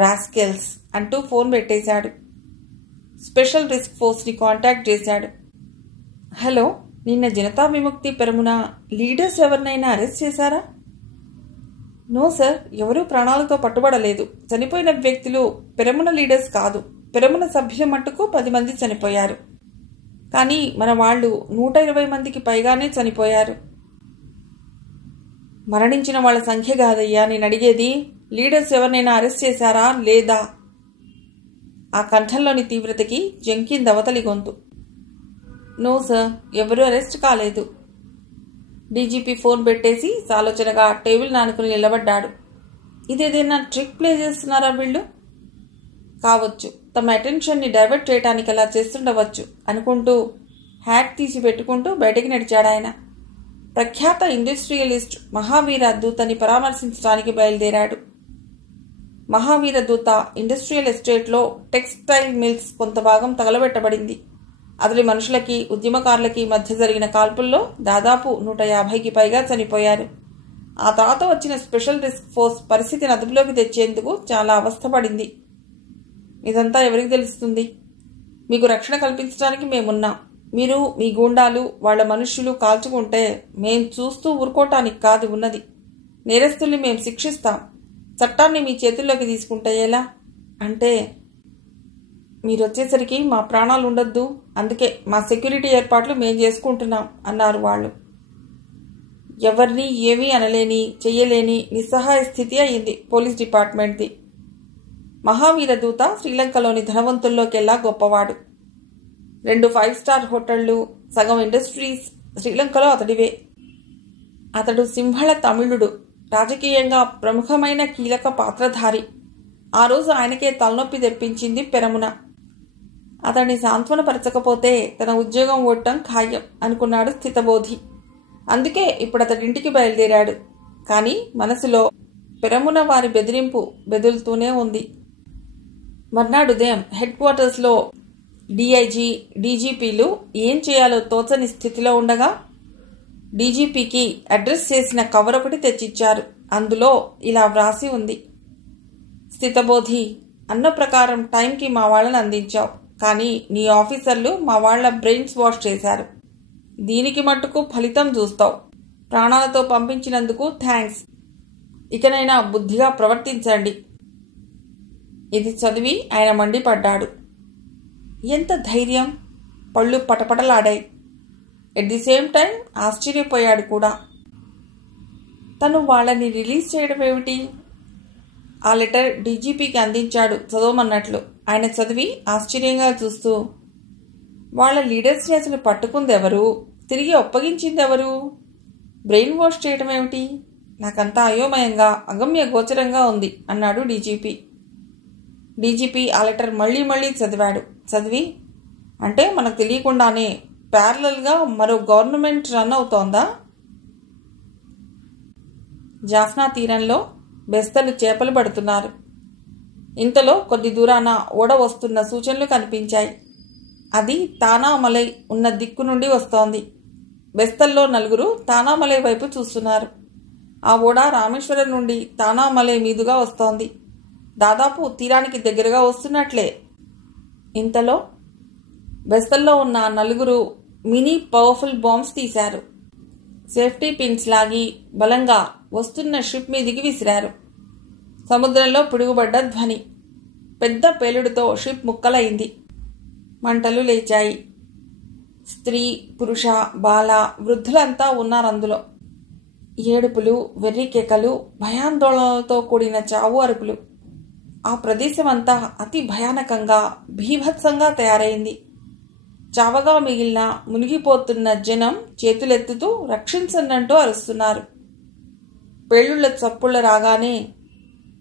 రాస్కెల్స్ అంటూ ఫోన్ పెట్టేశాడు. స్పెషల్ రిస్క్ ఫోర్స్ని కాంటాక్ట్ చేశాడు. హలో, నిన్న జనతా విముక్తి పెరమున లీడర్స్ ఎవరినైనా అరెస్ట్ చేశారా? నో సార్, ఎవరూ ప్రాణాలతో పట్టుబడలేదు. చనిపోయిన వ్యక్తులు పెరమున లీడర్స్ కాదు. పెరమున సభ్యుల మట్టుకు 10 మంది చనిపోయారు. కానీ మన వాళ్ళు 120 మందికి పైగానే చనిపోయారు. మరణించిన వాళ్ళ సంఖ్య కాదయ్యా నేను అడిగేది, లీడర్స్ ఎవరినైనా అరెస్ట్ చేశారా లేదా? ఆ కంఠంలోని తీవ్రతకి జంకిందవతలి గొంతు. నో సార్, ఎవరూ అరెస్ట్ కాలేదు. డీజీపీ ఫోన్ పెట్టేసి సాలోచనగా టేబుల్ నానుకుని నిలబడ్డాడు. ఇదేదైనా ట్రిక్ ప్లే చేస్తున్నారా వీళ్ళు? కావచ్చు, తమ అటెన్షన్ని డైవర్ట్ చేయడానికి అలా చేస్తుండవచ్చు అనుకుంటూ హ్యాట్ తీసి పెట్టుకుంటూ బయటికి నడిచాడాయన. ప్రఖ్యాత ఇండస్ట్రియలిస్ట్ మహావీర దూతని పరామర్శించడానికి బయలుదేరాడు. మహావీర దూత ఇండస్ట్రియల్ ఎస్టేట్లో టెక్స్టైల్ మిల్స్ కొంత భాగం తగలబెట్టబడింది. అతడి మనుషులకి ఉద్యమకారులకి మధ్య జరిగిన కాల్పుల్లో దాదాపు 150కి పైగా చనిపోయారు. ఆ తర్వాత వచ్చిన స్పెషల్ రిస్క్ ఫోర్స్ పరిస్థితిని అదుపులోకి తెచ్చేందుకు చాలా అవస్థపడింది. ఇదంతా ఎవరికి తెలుస్తుంది? మీకు రక్షణ కల్పించడానికి మేమున్నాం. మీరు మీ గూండాలు వాళ్ళ మనుష్యులు కాల్చుకుంటే మేం చూస్తూ ఊరుకోవటానికి కాదు ఉన్నది. నేరస్తుల్ని మేం శిక్షిస్తాం. చట్టాన్ని మీ చేతుల్లోకి తీసుకుంటే ఎలా? అంటే మీరొచ్చేసరికి మా ప్రాణాలు ఉండొద్దు, అందుకే మా సెక్యూరిటీ ఏర్పాట్లు మేం చేసుకుంటున్నాం అన్నారు వాళ్ళు. ఎవరిని ఏమీ అనలేని చెయ్యలేని నిస్సహాయ స్థితి అయింది పోలీస్ డిపార్ట్మెంట్ది. మహావీర దూత శ్రీలంకలోని ధనవంతుల్లోకెల్లా గొప్పవాడు. 2 5 స్టార్ హోటళ్లు, సగం ఇండస్ట్రీస్ శ్రీలంకలో అతడివే. అతడు సింహళ తమిళుడు, రాజకీయంగా ప్రముఖమైన కీలక పాత్రధారి. ఆ రోజు ఆయనకే తలనొప్పి తెప్పించింది పెరమున. అతన్ని సాంత్వనపరచకపోతే తన ఉద్యోగం ఓడటం ఖాయం అనుకున్నాడు స్థితబోధి. అందుకే ఇప్పుడు అతడింటికి బయలుదేరాడు. కానీ మనసులో పెరమున వారి బెదిరింపు బెదులుతూనే ఉంది. మర్నాడు ఉదయం హెడ్ క్వార్టర్స్లో డీఐజీ, డీజీపీలు ఏం చేయాలో తోచని స్థితిలో ఉండగా డీజీపీకి అడ్రస్ చేసిన కవర్ ఒకటి తెచ్చిచ్చారు. అందులో ఇలా వ్రాసి ఉంది: స్థితబోధి, అన్న ప్రకారం టైంకి మా వాళ్ళని అందించావు. కానీ నీ ఆఫీసర్లు మా వాళ్ళ బ్రెయిన్స్ వాష్ చేశారు. దీనికి మట్టుకు ఫలితం చూస్తావు. ప్రాణాలతో పంపించినందుకు థ్యాంక్స్. ఇకనైనా బుద్ధిగా ప్రవర్తించండి. ఇది చదివి ఆయన మండిపడ్డాడు. ఎంత ధైర్యం! పళ్ళు పటపటలాడాయి. ఎట్ ది సేమ్ టైం ఆశ్చర్యపోయాడు కూడా. తను వాళ్ళని రిలీజ్ చేయడం ఏమిటి? ఆ లెటర్ డీజీపీకి అందించాడు చదవమన్నట్లు. ఆయన చదివి ఆశ్చర్యంగా చూస్తూ, వాళ్ళ లీడర్స్ని అసలు పట్టుకుందెవరు? తిరిగి అప్పగించిందెవరు? బ్రెయిన్ వాష్ చేయడం ఏమిటి? నాకంతా అయోమయంగా అగమ్య గోచరంగా ఉంది అన్నాడు డీజీపీ. డీజీపీ ఆ లెటర్ మళ్లీ మళ్లీ చదివాడు. చదివి, అంటే మనకు తెలియకుండానే ప్యారలల్గా మరో గవర్నమెంట్ రన్ అవుతోందా? జాఫ్నా తీరంలో బెస్తలు చేపలు పడుతున్నారు. ఇంతలో కొద్ది దూరాన ఓడ వస్తున్న సూచనలు కనిపించాయి. అది తానామలై ఉన్న దిక్కు నుండి వస్తోంది. బెస్తల్లో నలుగురు తానామలై వైపు చూస్తున్నారు. ఆ ఓడ రామేశ్వరం నుండి తానామలై మీదుగా వస్తోంది. దాదాపు తీరానికి దగ్గరగా వస్తున్నట్లే. ఇంతలో బెస్తల్లో ఉన్న నలుగురు మినీ పవర్ఫుల్ బాంబ్స్ తీశారు. సేఫ్టీ పిన్స్ లాగి బలంగా వస్తున్న షిప్ మీదికి విసిరారు. సముద్రంలో పిడుగుబడ్డ ధ్వని. పెద్ద పేలుడుతో షిప్ ముక్కలైంది. మంటలు లేచాయి. స్త్రీ, పురుష, బాల, వృద్ధులంతా ఉన్నారందులో. ఏడుపులు, వెర్రికేకలు, భయాందోళనలతో కూడిన చావు అరుపులు. ఆ ప్రదేశమంతా అతి భయానకంగా, భీభత్సంగా తయారైంది. చావగా మిగిలిన మునిగిపోతున్న జనం చేతులెత్తుతూ రక్షించండంటూ అరుస్తున్నారు. పేలుళ్ల చప్పుళ్ల రాగానే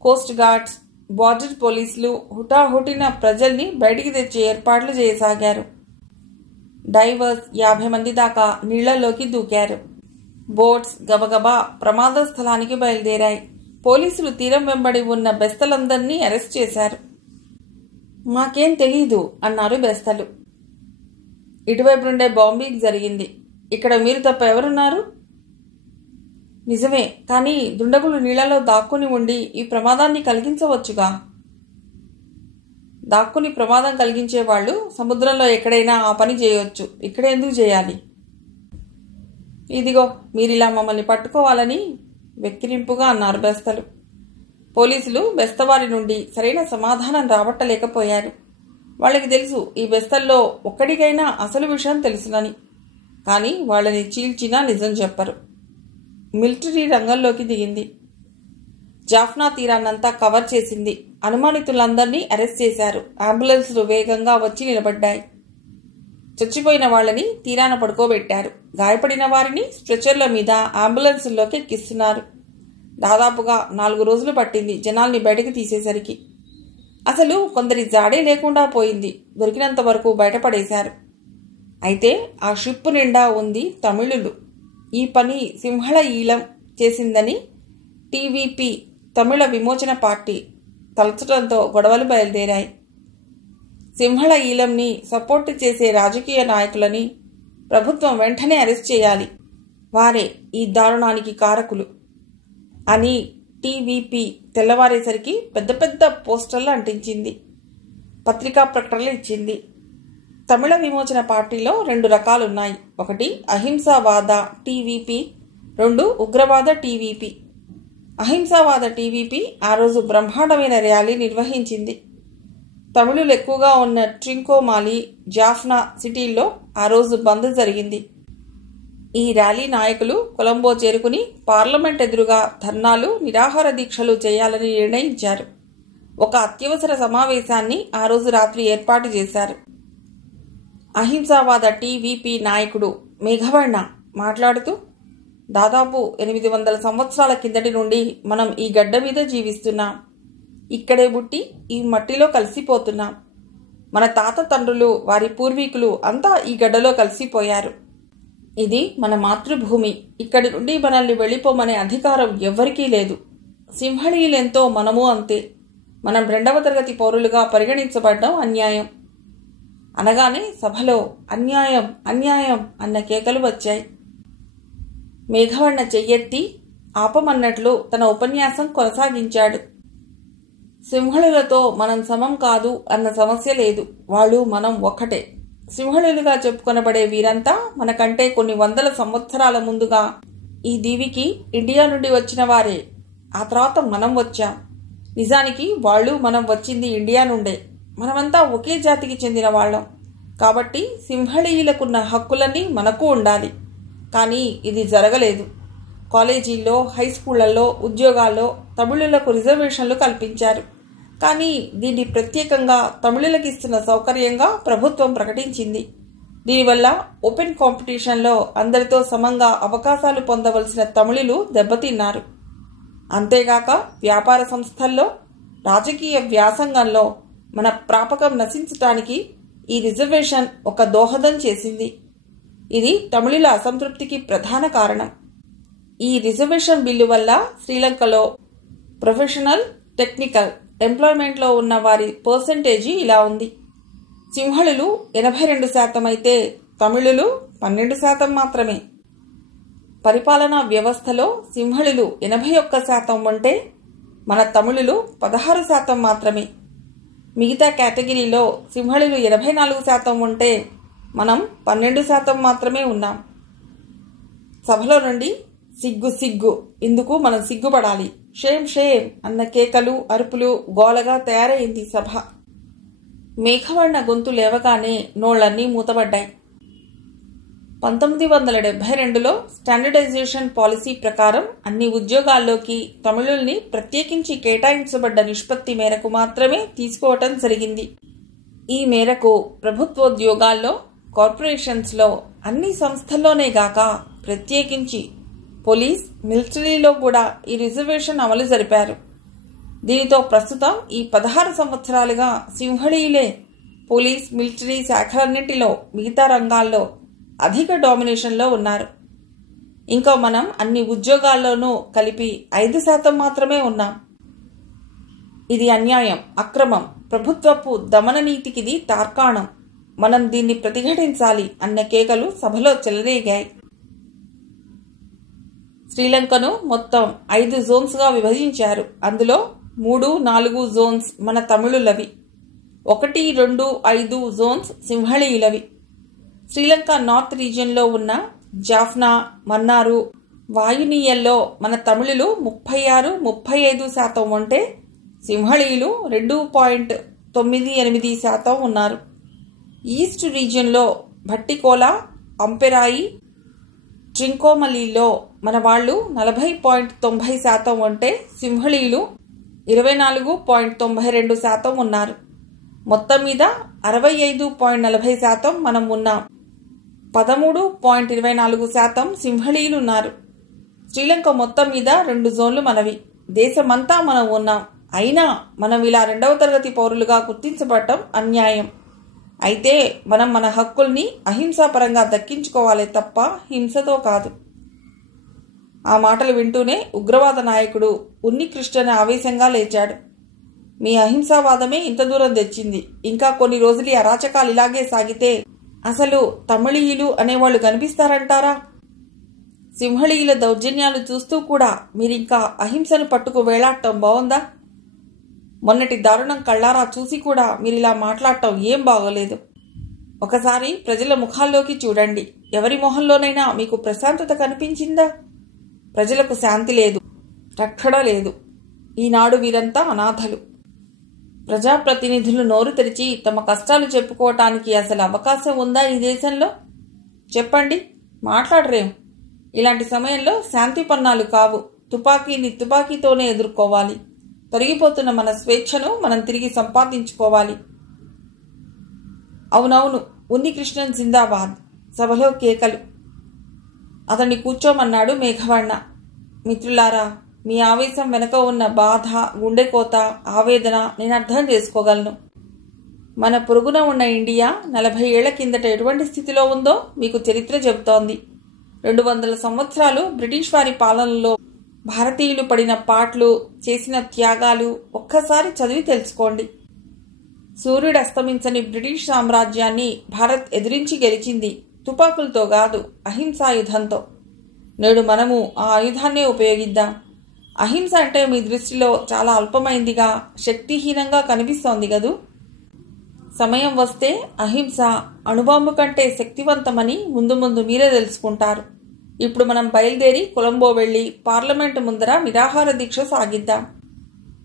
కోస్ట్ గార్డ్స్, బార్డర్ పోలీసులు హుటాహుటిన ప్రజల్ని బయటికి తెచ్చే ఏర్పాట్లు చేయసాగారు. డైవర్స్ 50 మంది దాకా నీళ్లలోకి దూకారు. బోట్స్ గబగబా ప్రమాద స్థలానికి బయలుదేరాయి. పోలీసులు తీరం వెంబడి ఉన్న బెస్తలందరినీ అరెస్ట్ చేశారు. మాకేం తెలీదు అన్నారు బెస్తలు. ఇటువైపు నుండే బాంబింగ్ జరిగింది. ఇక్కడ మీరు తప్ప ఎవరున్నారు? నిజమే, కానీ దుండగులు నీళ్లలో దాక్కుని ఉండి ఈ ప్రమాదాన్ని కలిగించవచ్చుగా. దాక్కుని ప్రమాదం కలిగించే వాళ్ళు సముద్రంలో ఎక్కడైనా ఆ పని చేయొచ్చు. ఇక్కడ ఎందుకు చేయాలి? ఇదిగో మీరిలా మమ్మల్ని పట్టుకోవాలని వెక్కిరింపుగా అన్నారు బెస్తలు. పోలీసులు బెస్తవారి నుండి సరైన సమాధానం రాబట్టలేకపోయారు. వాళ్ళకి తెలుసు ఈ బెస్తల్లో ఒక్కడికైనా అసలు విషయం తెలుసునని. కానీ వాళ్ళని చీల్చినా నిజం చెప్పరు. మిలిటరీ రంగంలోకి దిగింది. జాఫ్నా తీరాన్నంతా కవర్ చేసింది. అనుమానితులందరినీ అరెస్ట్ చేశారు. అంబులెన్సులు వేగంగా వచ్చి నిలబడ్డాయి. చచ్చిపోయిన వాళ్ళని తీరాన పడుకోబెట్టారు. గాయపడిన వారిని స్ట్రెచర్ల మీద అంబులెన్సుల్లోకి ఎక్కిస్తున్నారు. దాదాపుగా 4 రోజులు పట్టింది జనాల్ని బయటకు తీసేసరికి. అసలు కొందరి జాడే లేకుండా పోయింది. దొరికినంత వరకు బయటపడేశారు. అయితే ఆ షిప్ నిండా ఉంది తమిళులు. ఈ పని సింహళ ఈలం చేసిందని టీవీపీ తమిళ విమోచన పార్టీ తలచడంతో గొడవలు బయలుదేరాయి. సింహళ ఈలంని సపోర్టు చేసే రాజకీయ నాయకులని ప్రభుత్వం వెంటనే అరెస్ట్ చేయాలి. వారే ఈ దారుణానికి కారకులు అని టీవీపీ తెల్లవారేసరికి పెద్ద పెద్ద పోస్టర్లు అంటించింది. పత్రికా ప్రకటనలు ఇచ్చింది. తమిళ విమోచన పార్టీలో 2 రకాలున్నాయి. ఒకటి అహింసావాద టీవీపీ, 2 ఉగ్రవాద టీవీపీ. అహింసావాద టీవీపీ ఆ రోజు బ్రహ్మాండమైన ర్యాలీ నిర్వహించింది. తమిళులు ఎక్కువగా ఉన్న ట్రింకోమాలి, జాఫ్నా సిటీల్లో ఆ రోజు బంద్ జరిగింది. ఈ ర్యాలీ నాయకులు కొలంబో చేరుకుని పార్లమెంట్ ఎదురుగా ధర్నాలు, నిరాహార దీక్షలు చేయాలని నిర్ణయించారు. ఒక అత్యవసర సమావేశాన్ని ఆ రోజు రాత్రి ఏర్పాటు చేశారు. అహింసావాద టీవీపీ నాయకుడు మేఘవర్ణ మాట్లాడుతూ, దాదాపు 800 సంవత్సరాల కిందటి నుండి మనం ఈ గడ్డ మీద జీవిస్తున్నాం. ఇక్కడే పుట్టి ఈ మట్టిలో కలిసిపోతున్నాం. మన తాత తండ్రులు, వారి పూర్వీకులు అంతా ఈ గడ్డలో కలిసిపోయారు. ఇది మన మాతృభూమి. ఇక్కడి నుండి మనల్ని వెళ్ళిపోమనే అధికారం ఎవ్వరికీ లేదు. సింహళీలెంతో మనము అంతే. మనం 2వ తరగతి పౌరులుగా పరిగణించబడ్డం అన్యాయం. అనగానే సభలో అన్యాయం అన్యాయం అన్న కేకలు వచ్చాయి. మేఘవర్ణ చెయ్యెత్తి ఆపమన్నట్లు తన ఉపన్యాసం కొనసాగించాడు. సింహళులతో మనం సమం కాదు అన్న సమస్య లేదు. వాళ్ళు మనం ఒక్కటే. సింహళులుగా చెప్పుకొనబడే వీరంతా మనకంటే కొన్ని వందల సంవత్సరాల ముందుగా ఈ దీవికి ఇండియా నుండి వచ్చిన వారే. ఆ తర్వాత మనం వచ్చాం. నిజానికి వాళ్ళు మనం వచ్చింది ఇండియా నుండే. మనమంతా ఒకే జాతికి చెందిన వాళ్ళం. కాబట్టి సింహళీయులకున్న హక్కులన్నీ మనకు ఉండాలి. కానీ ఇది జరగలేదు. కాలేజీల్లో, హై స్కూళ్లలో, ఉద్యోగాల్లో తమిళులకు రిజర్వేషన్లు కల్పించారు. కానీ దీన్ని ప్రత్యేకంగా తమిళులకు ఇస్తున్న సౌకర్యంగా ప్రభుత్వం ప్రకటించింది. దీనివల్ల ఓపెన్ కాంపిటీషన్లో అందరితో సమంగా అవకాశాలు పొందవలసిన తమిళులు దెబ్బతిన్నారు. అంతేగాక వ్యాపార సంస్థల్లో, రాజకీయ వ్యాసంగంలో మన ప్రాపకం నశించటానికి ఈ రిజర్వేషన్ ఒక దోహదం చేసింది. ఇది తమిళుల అసంతృప్తికి ప్రధాన కారణం. ఈ రిజర్వేషన్ బిల్లు వల్ల శ్రీలంకలో ప్రొఫెషనల్, టెక్నికల్ ఎంప్లాయ్మెంట్లో ఉన్న వారి పర్సెంటేజీ ఇలా ఉంది. సింహళులు 82% అయితే తమిళులు 12% మాత్రమే. పరిపాలనా వ్యవస్థలో సింహళులు 81% ఉంటే మన తమిళులు 16% మాత్రమే. మిగతా కేటగిరీలో సింహళులు 84% ఉంటే మనం 12% మాత్రమే ఉన్నాం. సభలో నుండి సిగ్గు సిగ్గు, ఇందుకు మనం సిగ్గుపడాలి, షేమ్ షేమ్ అన్న కేకలు, అరుపులు, గోలగా తయారైంది సభ. మేఘవర్ణ గొంతు లేవగానే నోళ్లన్నీ మూతబడ్డాయి. 1972లో స్టాండర్డైజేషన్ పాలసీ ప్రకారం అన్ని ఉద్యోగాల్లోకి తమిళుల్ని ప్రత్యేకించి కేటాయించబడ్డ నిష్పత్తి మేరకు మాత్రమే తీసుకోవటం జరిగింది. ఈ మేరకు ప్రభుత్వోద్యోగాల్లో, కార్పొరేషన్స్లో, అన్ని సంస్థల్లోనే గాక ప్రత్యేకించి పోలీస్, మిలిటరీలో కూడా ఈ రిజర్వేషన్ అమలు జరిపారు. దీనితో ప్రస్తుతం ఈ 16 సంవత్సరాలుగా సింహళీయులే పోలీస్, మిలిటరీ శాఖలన్నింటిలో మిగతా రంగాల్లో అధిక డామినేషన్లో ఉన్నారు. ఇంకా మనం అన్ని ఉద్యోగాల్లోనూ కలిపి 5% మాత్రమే ఉన్నాం. ఇది అన్యాయం, అక్రమం, ప్రభుత్వపు దమన నీతికిది తార్కాణం. మనం దీన్ని ప్రతిఘటించాలి అన్న కేకలు సభలో చెలరేగాయి. శ్రీలంకను మొత్తం 5 జోన్స్గా విభజించారు. అందులో 3, 4 జోన్స్ మన తమిళులవి, 1, 2, 5 జోన్స్ సింహళీయులవి. శ్రీలంక నార్త్ రీజియన్లో ఉన్న జాఫ్నా, మన్నారు, వాయునీయల్లో మన తమిళులు 36, 35% ఉంటే సింహళీయులు 2.98% ఉన్నారు. ఈస్ట్ రీజియన్లో భట్టికోల, అంపెరాయి, ట్రింకోమలీలో మన వాళ్ళు 40.90% ఉంటే సింహళీయులు 24.92% ఉన్నారు. మొత్తం మీద 65.40% మనం ఉన్నాం. 13.24% సింహళీయులు ఉన్నారు. శ్రీలంక మొత్తం మీద 2 జోన్లు మనవి. దేశమంతా మనం ఉన్నాం. అయినా మనం ఇలా 2వ తరగతి పౌరులుగా గుర్తించబడటం అన్యాయం. అయితే మనం మన హక్కుల్ని అహింసాపరంగా దక్కించుకోవాలి తప్ప హింసతో కాదు. ఆ మాటలు వింటూనే ఉగ్రవాద నాయకుడు ఉన్నికృష్ణన్ ఆవేశంగా లేచాడు. మీ అహింసావాదమే ఇంత దూరం తెచ్చింది. ఇంకా కొన్ని రోజులు అరాచకాలు ఇలాగే సాగితే అసలు తమిళీయులు అనేవాళ్లు కనిపిస్తారంటారా? సింహళీయుల దౌర్జన్యాలు చూస్తూ కూడా మీరింకా అహింసను పట్టుకు వేలాడటం బాగుందా? మొన్నటి దారుణం కళ్ళారా చూసి కూడా మీరిలా మాట్లాడటం ఏం బాగోలేదు. ఒకసారి ప్రజల ముఖాల్లోకి చూడండి. ఎవరి మొహంలోనైనా మీకు ప్రశాంతత కనిపించిందా? ప్రజలకు శాంతి లేదు, రక్షణ లేదు. ఈనాడు వీరంతా అనాథలు. ప్రజాప్రతినిధులు నోరు తెరిచి తమ కష్టాలు చెప్పుకోవటానికి అసలు అవకాశం ఉందా ఈ దేశంలో? చెప్పండి, మాట్లాడరేం. ఇలాంటి సమయంలో శాంతి పన్నాలు కావు. తుపాకీని తుపాకీతోనే ఎదుర్కోవాలి. తొలగిపోతున్న మన స్వేచ్ఛను మనం తిరిగి సంపాదించుకోవాలి. అవునవును, ఉన్నికృష్ణన్ జిందాబాద్. సభలో కేకలు. అతన్ని కూర్చోమన్నాడు మేఘవర్ణ. మిత్రులారా, మీ ఆవేశం వెనక ఉన్న బాధ, గుండెకోత, ఆవేదన నేను అర్థం చేసుకోగలను. మన పొరుగున ఉన్న ఇండియా 40 ఏళ్ల కిందట ఎటువంటి స్థితిలో ఉందో మీకు చరిత్ర చెబుతోంది. 200 సంవత్సరాలు బ్రిటిష్ వారి పాలనలో భారతీయులు పడిన పాట్లు, చేసిన త్యాగాలు ఒక్కసారి చదివి తెలుసుకోండి. సూర్యుడు అస్తమించని బ్రిటిష్ సామ్రాజ్యాన్ని భారత్ ఎదిరించి గెలిచింది. తుపాకులతో కాదు, అహింసాయుధంతో. నేడు మనము ఆ ఆయుధాన్నే ఉపయోగిద్దాం. అహింస అంటే మీ దృష్టిలో చాలా అల్పమైందిగా, శక్తిహీనంగా కనిపిస్తోంది కదూ. సమయం వస్తే అహింస అణుబాంబు కంటే శక్తివంతమని ముందు ముందు మీరే తెలుసుకుంటారు. ఇప్పుడు మనం బయలుదేరి కొలంబో వెళ్ళి పార్లమెంటు ముందర నిరాహార దీక్ష సాగిద్దాం.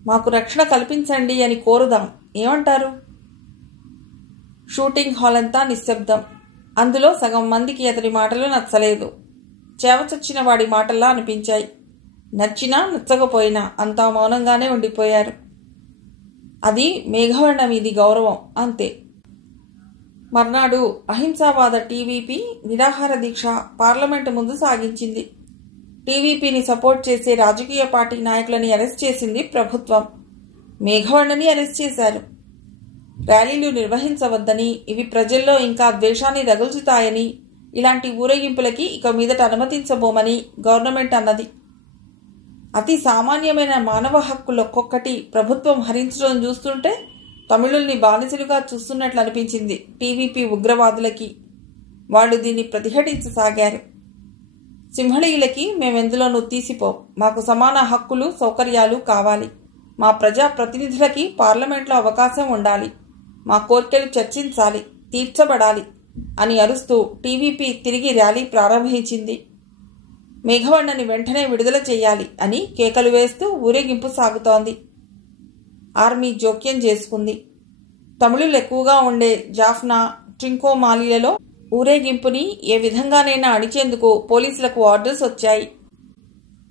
మాకు రక్షణ కల్పించండి అని కోరుదాం. ఏమంటారు? షూటింగ్ హాల్ అంతా నిశ్శబ్దం. అందులో సగం మందికి అతడి మాటలు నచ్చలేదు. చేవచచ్చిన వాడి మాటల్లా అనిపించాయి. నచ్చినా నచ్చకపోయినా అంతా మౌనంగానే ఉండిపోయారు. అది మేఘవర్ణ మీది గౌరవం, అంతే. మర్నాడు అహింసావాద టీవీపీ నిరాహార దీక్ష పార్లమెంటు ముందు సాగించింది. టీవీపీని సపోర్ట్ చేసే రాజకీయ పార్టీ నాయకులని అరెస్ట్ చేసింది ప్రభుత్వం. మేఘవర్ణని అరెస్ట్ చేశారు. ర్యాలీలు నిర్వహించవద్దని, ఇవి ప్రజల్లో ఇంకా ద్వేషాన్ని రగుల్చుతాయని, ఇలాంటి ఊరేగింపులకి ఇక మీదట అనుమతించబోమని గవర్నమెంట్ అన్నది. అతి సామాన్యమైన మానవ హక్కులు ఒక్కొక్కటి ప్రభుత్వం హరించడం చూస్తుంటే తమిళుల్ని బానిసలుగా చూస్తున్నట్లు అనిపించింది టీవీపీ ఉగ్రవాదులకి. వాళ్ళు దీన్ని ప్రతిఘటించసాగారు. సింహళీయులకి మేమెందులోనూ తీసిపోం. మాకు సమాన హక్కులు, సౌకర్యాలు కావాలి. మా ప్రజా ప్రతినిధులకి పార్లమెంట్లో అవకాశం ఉండాలి. మా కోర్కెలు చర్చించాలి, తీర్చబడాలి అని అరుస్తూ టీవీపీ తిరిగి ర్యాలీ ప్రారంభించింది. మేఘవర్ణని వెంటనే విడుదల చేయాలి అని కేకలు వేస్తూ ఊరేగింపు సాగుతోంది. ఆర్మీ జోక్యం చేసుకుంది. తమిళులు ఎక్కువగా ఉండే జాఫ్నా, ట్రింకోమాలిలలో ఊరేగింపుని ఏ విధంగానైనా అణిచేందుకు పోలీసులకు ఆర్డర్స్ వచ్చాయి.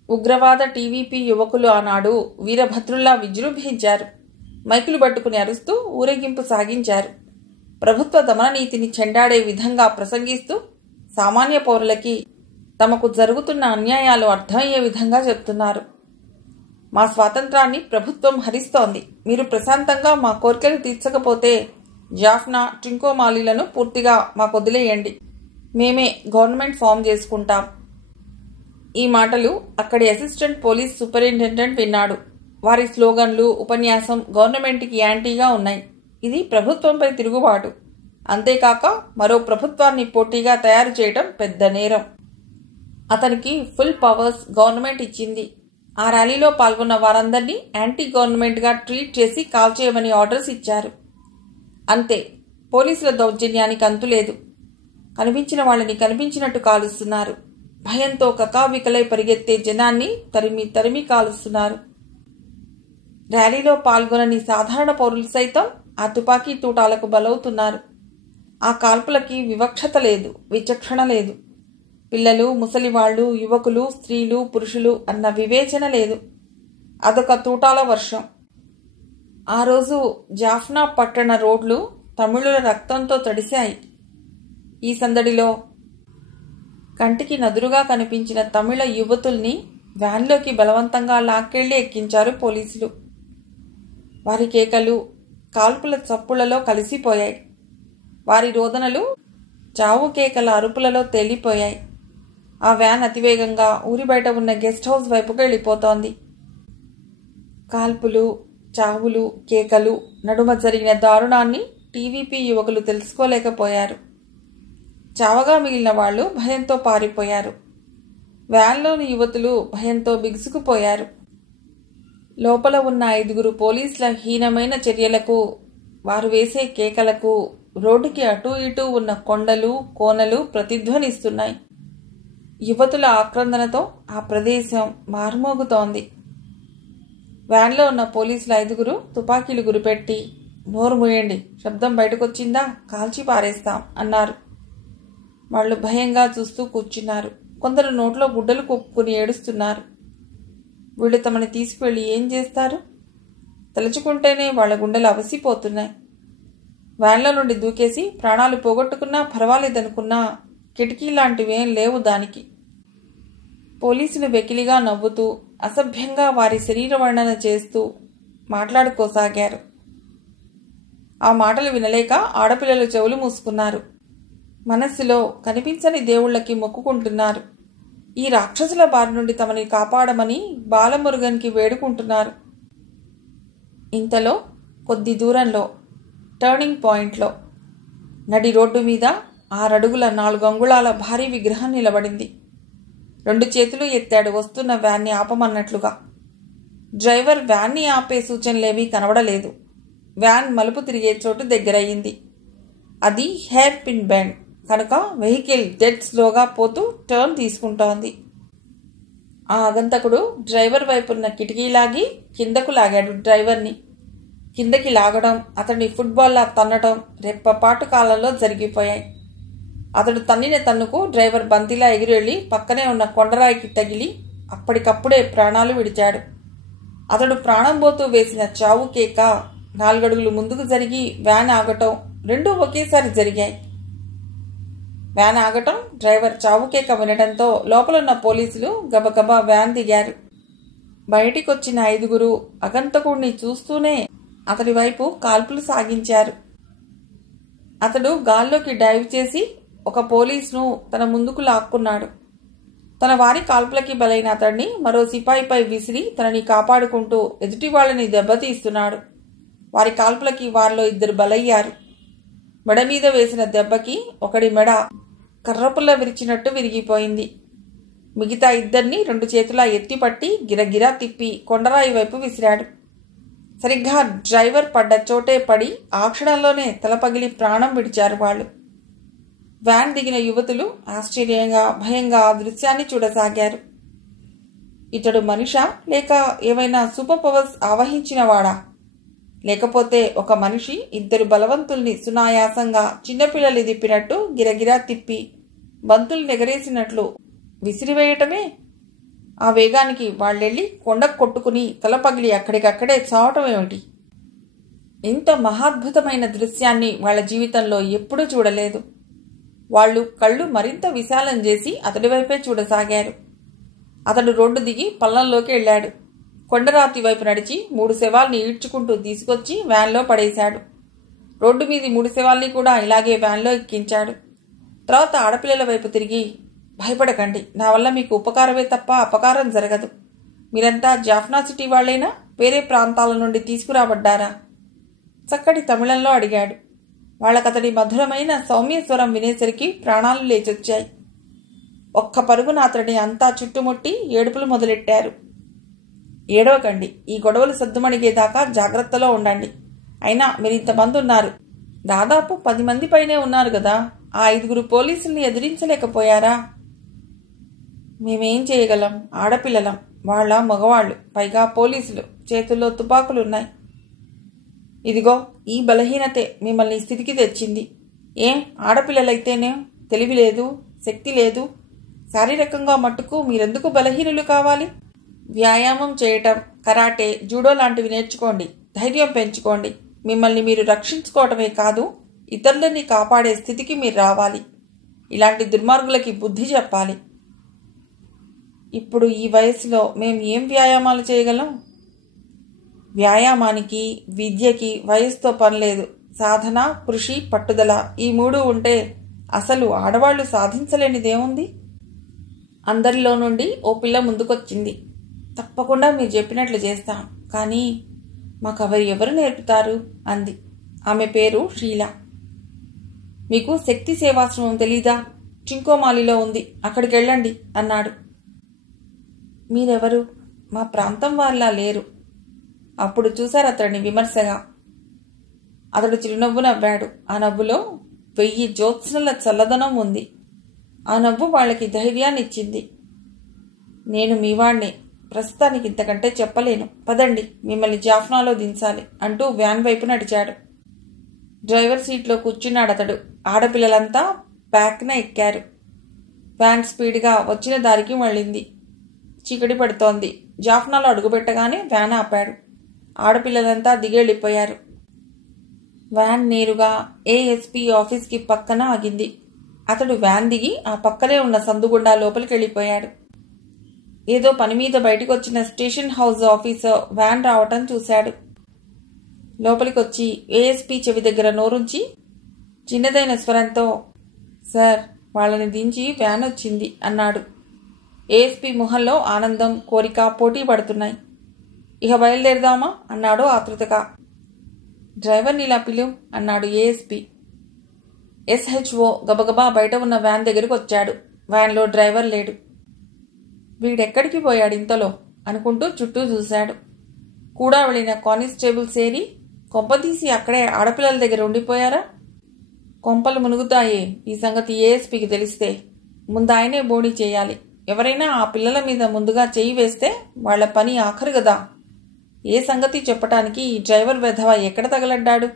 ఉగ్రవాద టీవీపీ యువకులు ఆనాడు వీరభద్రుల్లా విజృంభించారు. మైకులు పట్టుకుని అరుస్తూ ఊరేగింపు సాగించారు. ప్రభుత్వ దమననీతిని చెండాడే విధంగా ప్రసంగిస్తూ సామాన్య పౌరులకి తమకు జరుగుతున్న అన్యాయాలు అర్థమయ్యే విధంగా చెప్తున్నారు. మా స్వాతంత్రాన్ని ప్రభుత్వం హరిస్తోంది. మీరు ప్రశాంతంగా మా కోరికలు తీర్చకపోతే జాఫ్నా, ట్రింకోమాలీలను పూర్తిగా మాకు వదిలేయండి. మేమే గవర్నమెంట్ ఫామ్ చేసుకుంటాం. ఈ మాటలు అక్కడి అసిస్టెంట్ పోలీస్ సూపరింటెండెంట్ విన్నాడు. వారి స్లోగన్లు, ఉపన్యాసం గవర్నమెంట్కి యాంటీగా ఉన్నాయి. ఇది ప్రభుత్వంపై తిరుగుబాటు. అంతేకాక మరో ప్రభుత్వాన్ని పోటీగా తయారు చేయడం పెద్ద నేరం. అతనికి ఫుల్ పవర్స్ గవర్నమెంట్ ఇచ్చింది. ఆ ర్యాలీలో పాల్గొన్న వారందరినీ యాంటీ గవర్నమెంట్గా ట్రీట్ చేసి కాల్చేయమని ఆర్డర్స్ ఇచ్చారు. అంతే. పోలీసుల దౌర్జన్యానికి అంతులేదు. కనిపించిన వాళ్ళని కనిపించినట్టు కాలుస్తున్నారు. భయంతో కకావికలై పరిగెత్తే జనాన్ని తరిమి తరిమి కాలుస్తున్నారు. ర్యాలీలో పాల్గొనని సాధారణ పౌరులు సైతం ఆ తుపాకీ తూటాలకు బలవుతున్నారు. ఆ కాల్పులకి వివక్షత లేదు, విచక్షణ లేదు. పిల్లలు, ముసలివాళ్లు, యువకులు, స్త్రీలు, పురుషులు అన్న వివేచన లేదు. అదొక తూటాల వర్షం. ఆ రోజు జాఫ్నా పట్టణ రోడ్లు తమిళుల రక్తంతో తడిశాయి. ఈ సందడిలో కంటికి నదురుగా కనిపించిన తమిళ యువతుల్ని వ్యాన్లోకి బలవంతంగా లాక్కెళ్లి ఎక్కించారు పోలీసులు. వారి కేకలు కాల్పుల చప్పుళ్లలో కలిసిపోయాయి. వారి రోదనలు చావు కేకల అరుపులలో తేలిపోయాయి. ఆ వ్యాన్ అతివేగంగా ఊరి బయట ఉన్న గెస్ట్ హౌస్ వైపుకు వెళ్ళిపోతోంది. కాల్పులు, చావులు, కేకలు నడుమ జరిగిన దారుణాన్ని టీవీపీ యువకులు తెలుసుకోలేకపోయారు. చావగా మిగిలిన వాళ్లు భయంతో పారిపోయారు. వ్యాన్లోని యువతులు భయంతో బిగుసుకుపోయారు. లోపల ఉన్న 5 పోలీసుల హీనమైన చర్యలకు, వారు వేసే కేకలకు రోడ్డుకి అటూ ఇటూ ఉన్న కొండలు, కోనలు ప్రతిధ్వనిస్తున్నాయి. యువతుల ఆక్రందనతో ఆ ప్రదేశం మార్మోగుతోంది. వ్యాన్లో ఉన్న పోలీసుల 5 తుపాకీలు గురిపెట్టి, నోరు మూయండి, శబ్దం బయటకొచ్చిందా కాల్చి పారేస్తాం అన్నారు. వాళ్లు భయంగా చూస్తూ కూర్చున్నారు. కొందరు నోట్లో గుడ్డలు కొప్పుకుని ఏడుస్తున్నారు. వీళ్ళు తమని తీసుకువెళ్ళి ఏం చేస్తారు? తలుచుకుంటేనే వాళ్ల గుండెలు అవసిపోతున్నాయి. వ్యాన్లో నుండి దూకేసి ప్రాణాలు పోగొట్టుకున్నా పర్వాలేదనుకున్నా కిటికీ లాంటివేం లేవు దానికి. పోలీసులు వెకిలిగా నవ్వుతూ, అసభ్యంగా వారి శరీర వర్ణన చేస్తూ మాట్లాడుకోసాగారు. ఆ మాటలు వినలేక ఆడపిల్లలు చెవులు మూసుకున్నారు. మనస్సులో కనిపించని దేవుళ్లకి మొక్కుకుంటున్నారు. ఈ రాక్షసుల బారి నుండి తమని కాపాడమని బాలమురుగన్కి వేడుకుంటున్నారు. ఇంతలో కొద్ది దూరంలో టర్నింగ్ పాయింట్లో నడి రోడ్డు మీద 6 అడుగుల 4 అంగుళాల భారీ విగ్రహం నిలబడింది. 2 చేతులు ఎత్తాడు వస్తున్న వ్యాన్ని ఆపమన్నట్లుగా. డ్రైవర్ వ్యాన్ని ఆపే సూచనలేమీ కనబడలేదు. వ్యాన్ మలుపు తిరిగే చోటు దగ్గరయ్యింది. అది హెయిర్ పిన్ బెండ్ కనుక వెహికల్ డెడ్ స్లోగా పోతూ టర్న్ తీసుకుంటోంది. ఆ ఆగంతకుడు డ్రైవర్ వైపున్న కిటికీ లాగి కిందకు లాగాడు. డ్రైవర్ని కిందకి లాగడం, అతన్ని ఫుట్బాల్లా తన్నడం రెప్పపాటు కాలంలో జరిగిపోయాయి. అతడు తన్నిన తన్నుకు డ్రైవర్ బంతిలా ఎగిరెళ్ళి పక్కనే ఉన్న కొండరాయికి తగిలి అప్పటికప్పుడే ప్రాణాలు విడిచాడు. అతడు ప్రాణం పోతూ వేసిన చావు కేక 4 అడుగులు ముందుకు జరిగి వ్యాన్ ఆగటం రెండూ ఒకేసారి జరిగాయి. వ్యాన్ ఆగటం, డ్రైవర్ చావు కేక వినడంతో లోపలున్న పోలీసులు గబగబా వ్యాన్ దిగారు. బయటికొచ్చిన 5 అగంతకుడిని చూస్తూనే అతడి వైపు కాల్పులు సాగించారు. అతడు గాల్లోకి డైవ్ చేసి ఒక పోలీసును తన ముందుకు లాక్కున్నాడు. తన వారి కాల్పులకి బలైన అతడిని మరో సిపాయిపై విసిరి తనని కాపాడుకుంటూ ఎదుటి వాళ్ళని దెబ్బతీస్తున్నాడు. వారి కాల్పులకి వారిలో 2 బలయ్యారు. మెడ మీద వేసిన దెబ్బకి ఒకడి మెడ కర్రపుల్ల విరిచినట్టు విరిగిపోయింది. మిగతా 2 2 చేతులా ఎత్తిపట్టి గిరగిరా తిప్పి కొండరాయి వైపు విసిరాడు. సరిగ్గా డ్రైవర్ పడ్డ చోటే పడి ఆ క్షణంలోనే తల పగిలి ప్రాణం విడిచారు వాళ్ళు. వ్యాన్ దిగిన యువతులు ఆశ్చర్యంగా భయంగా ఆ దృశ్యాన్ని చూడసాగారు. ఇతడు మనిషా లేక ఏమైనా సూపర్ పవర్స్ ఆవహించినవాడా? లేకపోతే ఒక మనిషి 2 బలవంతుల్ని సునాయాసంగా చిన్నపిల్లలు దిప్పినట్టు గిరగిరా తిప్పి బంతులు నెగరేసినట్లు విసిరివేయటమే? ఆ వేగానికి వాళ్ళెళ్ళి కొండకు కొట్టుకుని తల పగిలి అక్కడికక్కడే చావటం ఏమిటి? ఇంత మహాద్భుతమైన దృశ్యాన్ని వాళ్ళ జీవితంలో ఎప్పుడూ చూడలేదు. వాళ్ళు కళ్ళు మరింత విశాలం చేసి అతడి వైపే చూడసాగారు. అతడు రోడ్డు దిగి పల్లంలోకి వెళ్ళాడు. కొండరాతి వైపు నడిచి 3 శవాల్ని ఈడ్చుకుంటూ తీసుకొచ్చి వ్యాన్లో పడేశాడు. రోడ్డు మీది 3 శవాల్ని కూడా ఇలాగే వ్యాన్లో ఎక్కించాడు. తర్వాత ఆడపిల్లల వైపు తిరిగి, భయపడకండి, నా వల్ల మీకు ఉపకారమే తప్ప అపకారం జరగదు. మీరంతా జాఫ్నా సిటీ వాళ్లేనా? వేరే ప్రాంతాల నుండి తీసుకురాబడ్డారా? చక్కటి తమిళంలో అడిగాడు. వాళ్ళకతడి మధురమైన సౌమ్యస్వరం వినేసరికి ప్రాణాలు లేచొచ్చాయి. ఒక్క పరుగున అతడిని అంతా చుట్టుముట్టి ఏడుపులు మొదలెట్టారు. ఏడవకండి, ఈ గొడవలు సద్దుమణిగేదాకా జాగ్రత్తలో ఉండండి. అయినా మీరింతమంది ఉన్నారు, దాదాపు 10 మంది పైనే ఉన్నారు కదా, ఆ 5 పోలీసుల్ని ఎదిరించలేకపోయారా? మేమేం చేయగలం? ఆడపిల్లలం, వాళ్ళ మగవాళ్ళు, పైగా పోలీసులు, చేతుల్లో తుపాకులున్నాయి. ఇదిగో ఈ బలహీనతే మిమ్మల్ని స్థితికి తెచ్చింది. ఏం ఆడపిల్లలైతేనే తెలివి లేదు, శక్తి లేదు. శారీరకంగా మట్టుకు మీరెందుకు బలహీనులు కావాలి? వ్యాయామం చేయటం, కరాటే, జూడో లాంటివి నేర్చుకోండి, ధైర్యం పెంచుకోండి. మిమ్మల్ని మీరు రక్షించుకోవటమే కాదు, ఇతరులని కాపాడే స్థితికి మీరు రావాలి. ఇలాంటి దుర్మార్గులకి బుద్ధి చెప్పాలి. ఇప్పుడు ఈ వయసులో మేము ఏం వ్యాయామాలు చేయగలం? వ్యాయామానికి, విద్యకి వయసుతో పనిలేదు. సాధన, కృషి, పట్టుదల, ఈ 3 ఉంటే అసలు ఆడవాళ్లు సాధించలేనిదేముంది? అందరిలో నుండి ఓ పిల్ల ముందుకొచ్చింది. తప్పకుండా మీరు చెప్పినట్లు చేస్తాం, కానీ మాకు ఎవరు నేర్పుతారు అంది. ఆమె పేరు షీల. మీకు శక్తి సేవాశ్రమం తెలీదా? చింకోమాలిలో ఉంది, అక్కడికి వెళ్ళండి అన్నాడు. మీరెవరు? మా ప్రాంతం వాళ్ళ లేరు. అప్పుడు చూశారు అతడిని విమర్శగా. అతడు చిరునవ్వు నవ్వాడు. ఆ నవ్వులో 1000 జ్యోత్స్నల చల్లదనం ఉంది. ఆ నవ్వు వాళ్ళకి ధైర్యాన్ని ఇచ్చింది. నేను మీవాణ్ణే, ప్రస్తుతానికి ఇంతకంటే చెప్పలేను. పదండి, మిమ్మల్ని జాఫ్నాలో దించాలి అంటూ వ్యాన్ వైపు నడిచాడు. డ్రైవర్ సీట్లో కూర్చున్నాడు అతడు. ఆడపిల్లలంతా బ్యాక్న ఎక్కారు. వ్యాన్ స్పీడ్గా వచ్చిన దారికి మళ్ళింది. చీకటి పడుతోంది. జాఫ్నాలో అడుగుపెట్టగానే వ్యాన్ ఆపాడు. ఆడపిల్లలంతా దిగెళ్ళిపోయారు. వ్యాన్ నేరుగా ఏఎస్పీ ఆఫీస్కి పక్కన ఆగింది. అతడు వ్యాన్ దిగి ఆ పక్కనే ఉన్న సందుగుండా లోపలికి వెళ్ళిపోయాడు. ఏదో పని మీద బయటకు వచ్చిన స్టేషన్ హౌస్ ఆఫీసర్ వ్యాన్ రావటం చూశాడు. లోపలికొచ్చి ఏఎస్పీ చెవి దగ్గర నోరుంచి చిన్నదైన స్వరంతో, సార్, వాళ్ళని దించి వ్యాన్ వచ్చింది అన్నాడు. ఏఎస్పీ మొహంలో ఆనందం, కోరిక పోటీ పడుతున్నాయి. ఇక బయలుదేరదామా అన్నాడు ఆతృతగా. డ్రైవర్ని ఇలా పిలువు అన్నాడు ఏఎస్పీ. ఎస్హెచ్ఓ గబగబా బయట ఉన్న వ్యాన్ దగ్గరకు వచ్చాడు. వ్యాన్లో డ్రైవర్ లేడు. వీడెక్కడికి పోయాడు ఇంతలో అనుకుంటూ చుట్టూ చూశాడు. కూడా వెళ్ళిన కానిస్టేబుల్స్ ఏరి కొంపతీసి అక్కడే ఆడపిల్లల దగ్గర ఉండిపోయారా? కొంపలు మునుగుతాయే ఈ సంగతి ఏఎస్పీకి తెలిస్తే. ముందు ఆయనే బోడీ చేయాలి. ఎవరైనా ఆ పిల్లల మీద ముందుగా చేయి వేస్తే వాళ్ల పని ఆఖరు కదా. ఏ సంగతి చెప్పటానికి ఈ డ్రైవర్ వెధవ ఎక్కడ తగలడ్డాడు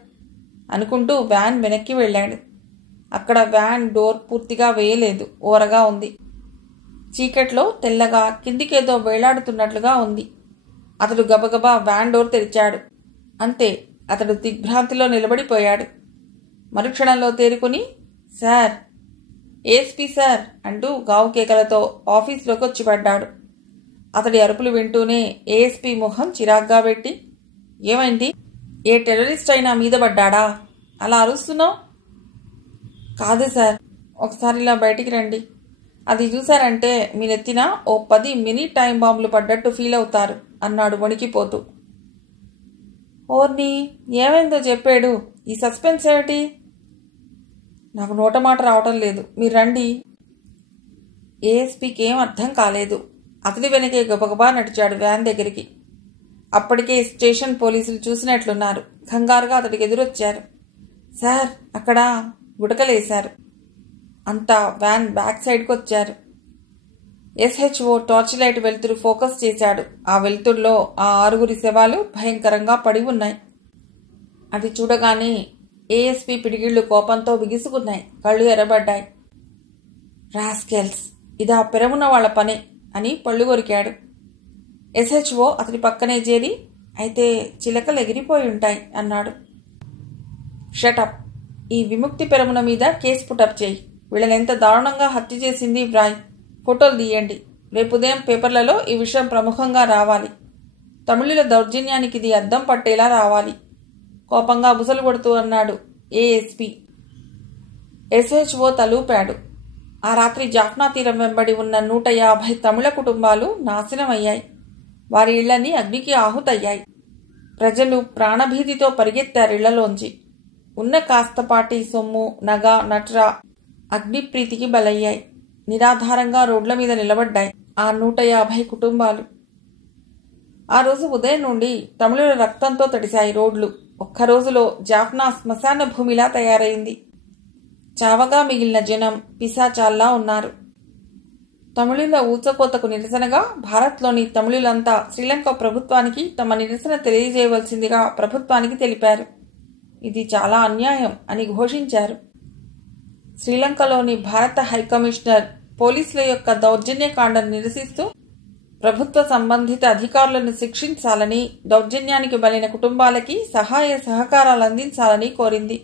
అనుకుంటూ వ్యాన్ వెనక్కి వెళ్ళాడు. అక్కడ వ్యాన్ డోర్ పూర్తిగా వేయలేదు, ఓరగా ఉంది. చీకట్లో తెల్లగా కిందికేదో వేలాడుతున్నట్లుగా ఉంది. అతడు గబగబా వ్యాన్ డోర్ తెరిచాడు. అంతే, అతడు దిగ్భ్రాంతిలో నిలబడిపోయాడు. మరుక్షణంలో తేరుకుని, సార్, ఏఎస్పీ సార్ అంటూ గావు కేకలతో ఆఫీసులోకి వచ్చి పడ్డాడు. అతడి అరుపులు వింటూనే ఏఎస్పీ ముఖం చిరాగ్గా పెట్టి, ఏమైంది? ఏ టెర్రరిస్ట్ అయినా మీద పడ్డాడా? అలా అరుస్తున్నావు? కాదు సార్, ఒకసారి ఇలా బయటికి రండి. అది చూశారంటే మీ నెత్తిన ఓ 10 మినీ టైం బాంబులు పడ్డట్టు ఫీల్ అవుతారు అన్నాడు వణికిపోతూ. ఓర్ని, ఏమైందో చెప్పాడు. ఈ సస్పెన్స్ ఏమిటి? నాకు నోటమాట రావటం లేదు, మీరు రండి. ఏఎస్పీకి ఏం అర్థం కాలేదు. అతడి వెనకే గబగబా నడిచాడు వ్యాన్ దగ్గరికి. అప్పటికే స్టేషన్ పోలీసులు చూసినట్లున్నారు. కంగారుగా అతడికి ఎదురొచ్చారు. సార్, అక్కడ గుటకలేశారు. అంతా వ్యాన్ బ్యాక్ సైడ్కి వచ్చారు. ఎస్హెచ్ఓ టార్చ్ లైట్ వెలుతురు ఫోకస్ చేశాడు. ఆ వెలుతురులో ఆ 6 శవాలు భయంకరంగా పడి ఉన్నాయి. అది చూడగానే ఏఎస్పీ పిడిగిళ్లు కోపంతో బిగుసుకున్నాయి, కళ్ళు ఎర్రబడ్డాయి. రాస్కెల్స్, ఇదా పెరమున వాళ్ల పనే అని పళ్ళు కొరికాడు. ఎస్హెచ్ఓ అతడి పక్కనే చేరి, అయితే చిలకలు ఎగిరిపోయి ఉంటాయి అన్నాడు. షటప్, ఈ విముక్తి పెరమున మీద కేసు పుటప్ చేయి. వీళ్ళని ఎంత దారుణంగా హత్య చేసింది వ్రాయ్. ఫోటోలు తీయండి. రేపు ఉదయం పేపర్లలో ఈ విషయం ప్రముఖంగా రావాలి. తమిళుల దౌర్జన్యానికి ఇది అద్దం పట్టేలా రావాలి. కోపంగా బుసలు కొడుతూ అన్నాడు ఏఎస్పీ. ఎస్హెచ్ఓ తలూపాడు. ఆ రాత్రి జాఫ్నా తీరం వెంబడి ఉన్న 150 తమిళ కుటుంబాలు నాశనమయ్యాయి. వారి ఇళ్లన్నీ అగ్నికి ఆహుతయ్యాయి. ప్రజలు ప్రాణభీతితో పరిగెత్తారిళ్లలోంచి. ఉన్న కాస్తపాటి సొమ్ము, నగ, నట్రా అగ్నిప్రీతికి బలయ్యాయి. నిరాధారంగా రోడ్ల మీద నిలబడ్డాయి ఆ 150 కుటుంబాలు. ఆ రోజు ఉదయం నుండి తమిళుల రక్తంతో తడిశాయి రోడ్లు. ఒక్కరోజులో జాఫ్నా శ్మశాన భూమిలా తయారైంది. చావగా మిగిలిన జనం పిశాచాల్లా ఉన్నారు. తమిళుల ఊచకోతకు నిరసనగా భారత్లోని తమిళులంతా శ్రీలంక ప్రభుత్వానికి తమ నిరసన తెలియజేయవలసిందిగా ప్రభుత్వానికి తెలిపారు. ఇది చాలా అన్యాయం అని ఘోషించారు. శ్రీలంకలోని భారత హైకమిషనర్ పోలీసుల యొక్క దౌర్జన్యకాండను నిరసిస్తూ ప్రభుత్వ సంబంధిత అధికారులను శిక్షించాలని, దౌర్జన్యానికి బలైన కుటుంబాలకి సహాయ సహకారాలు అందించాలని కోరింది.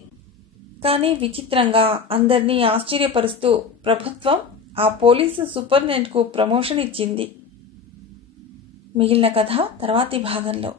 కానీ విచిత్రంగా అందరినీ ఆశ్చర్యపరుస్తూ ప్రభుత్వం ఆ పోలీసు సూపరింటెండెంట్కు ప్రమోషన్ ఇచ్చింది. మిగిలిన కథ తర్వాతి భాగంలో.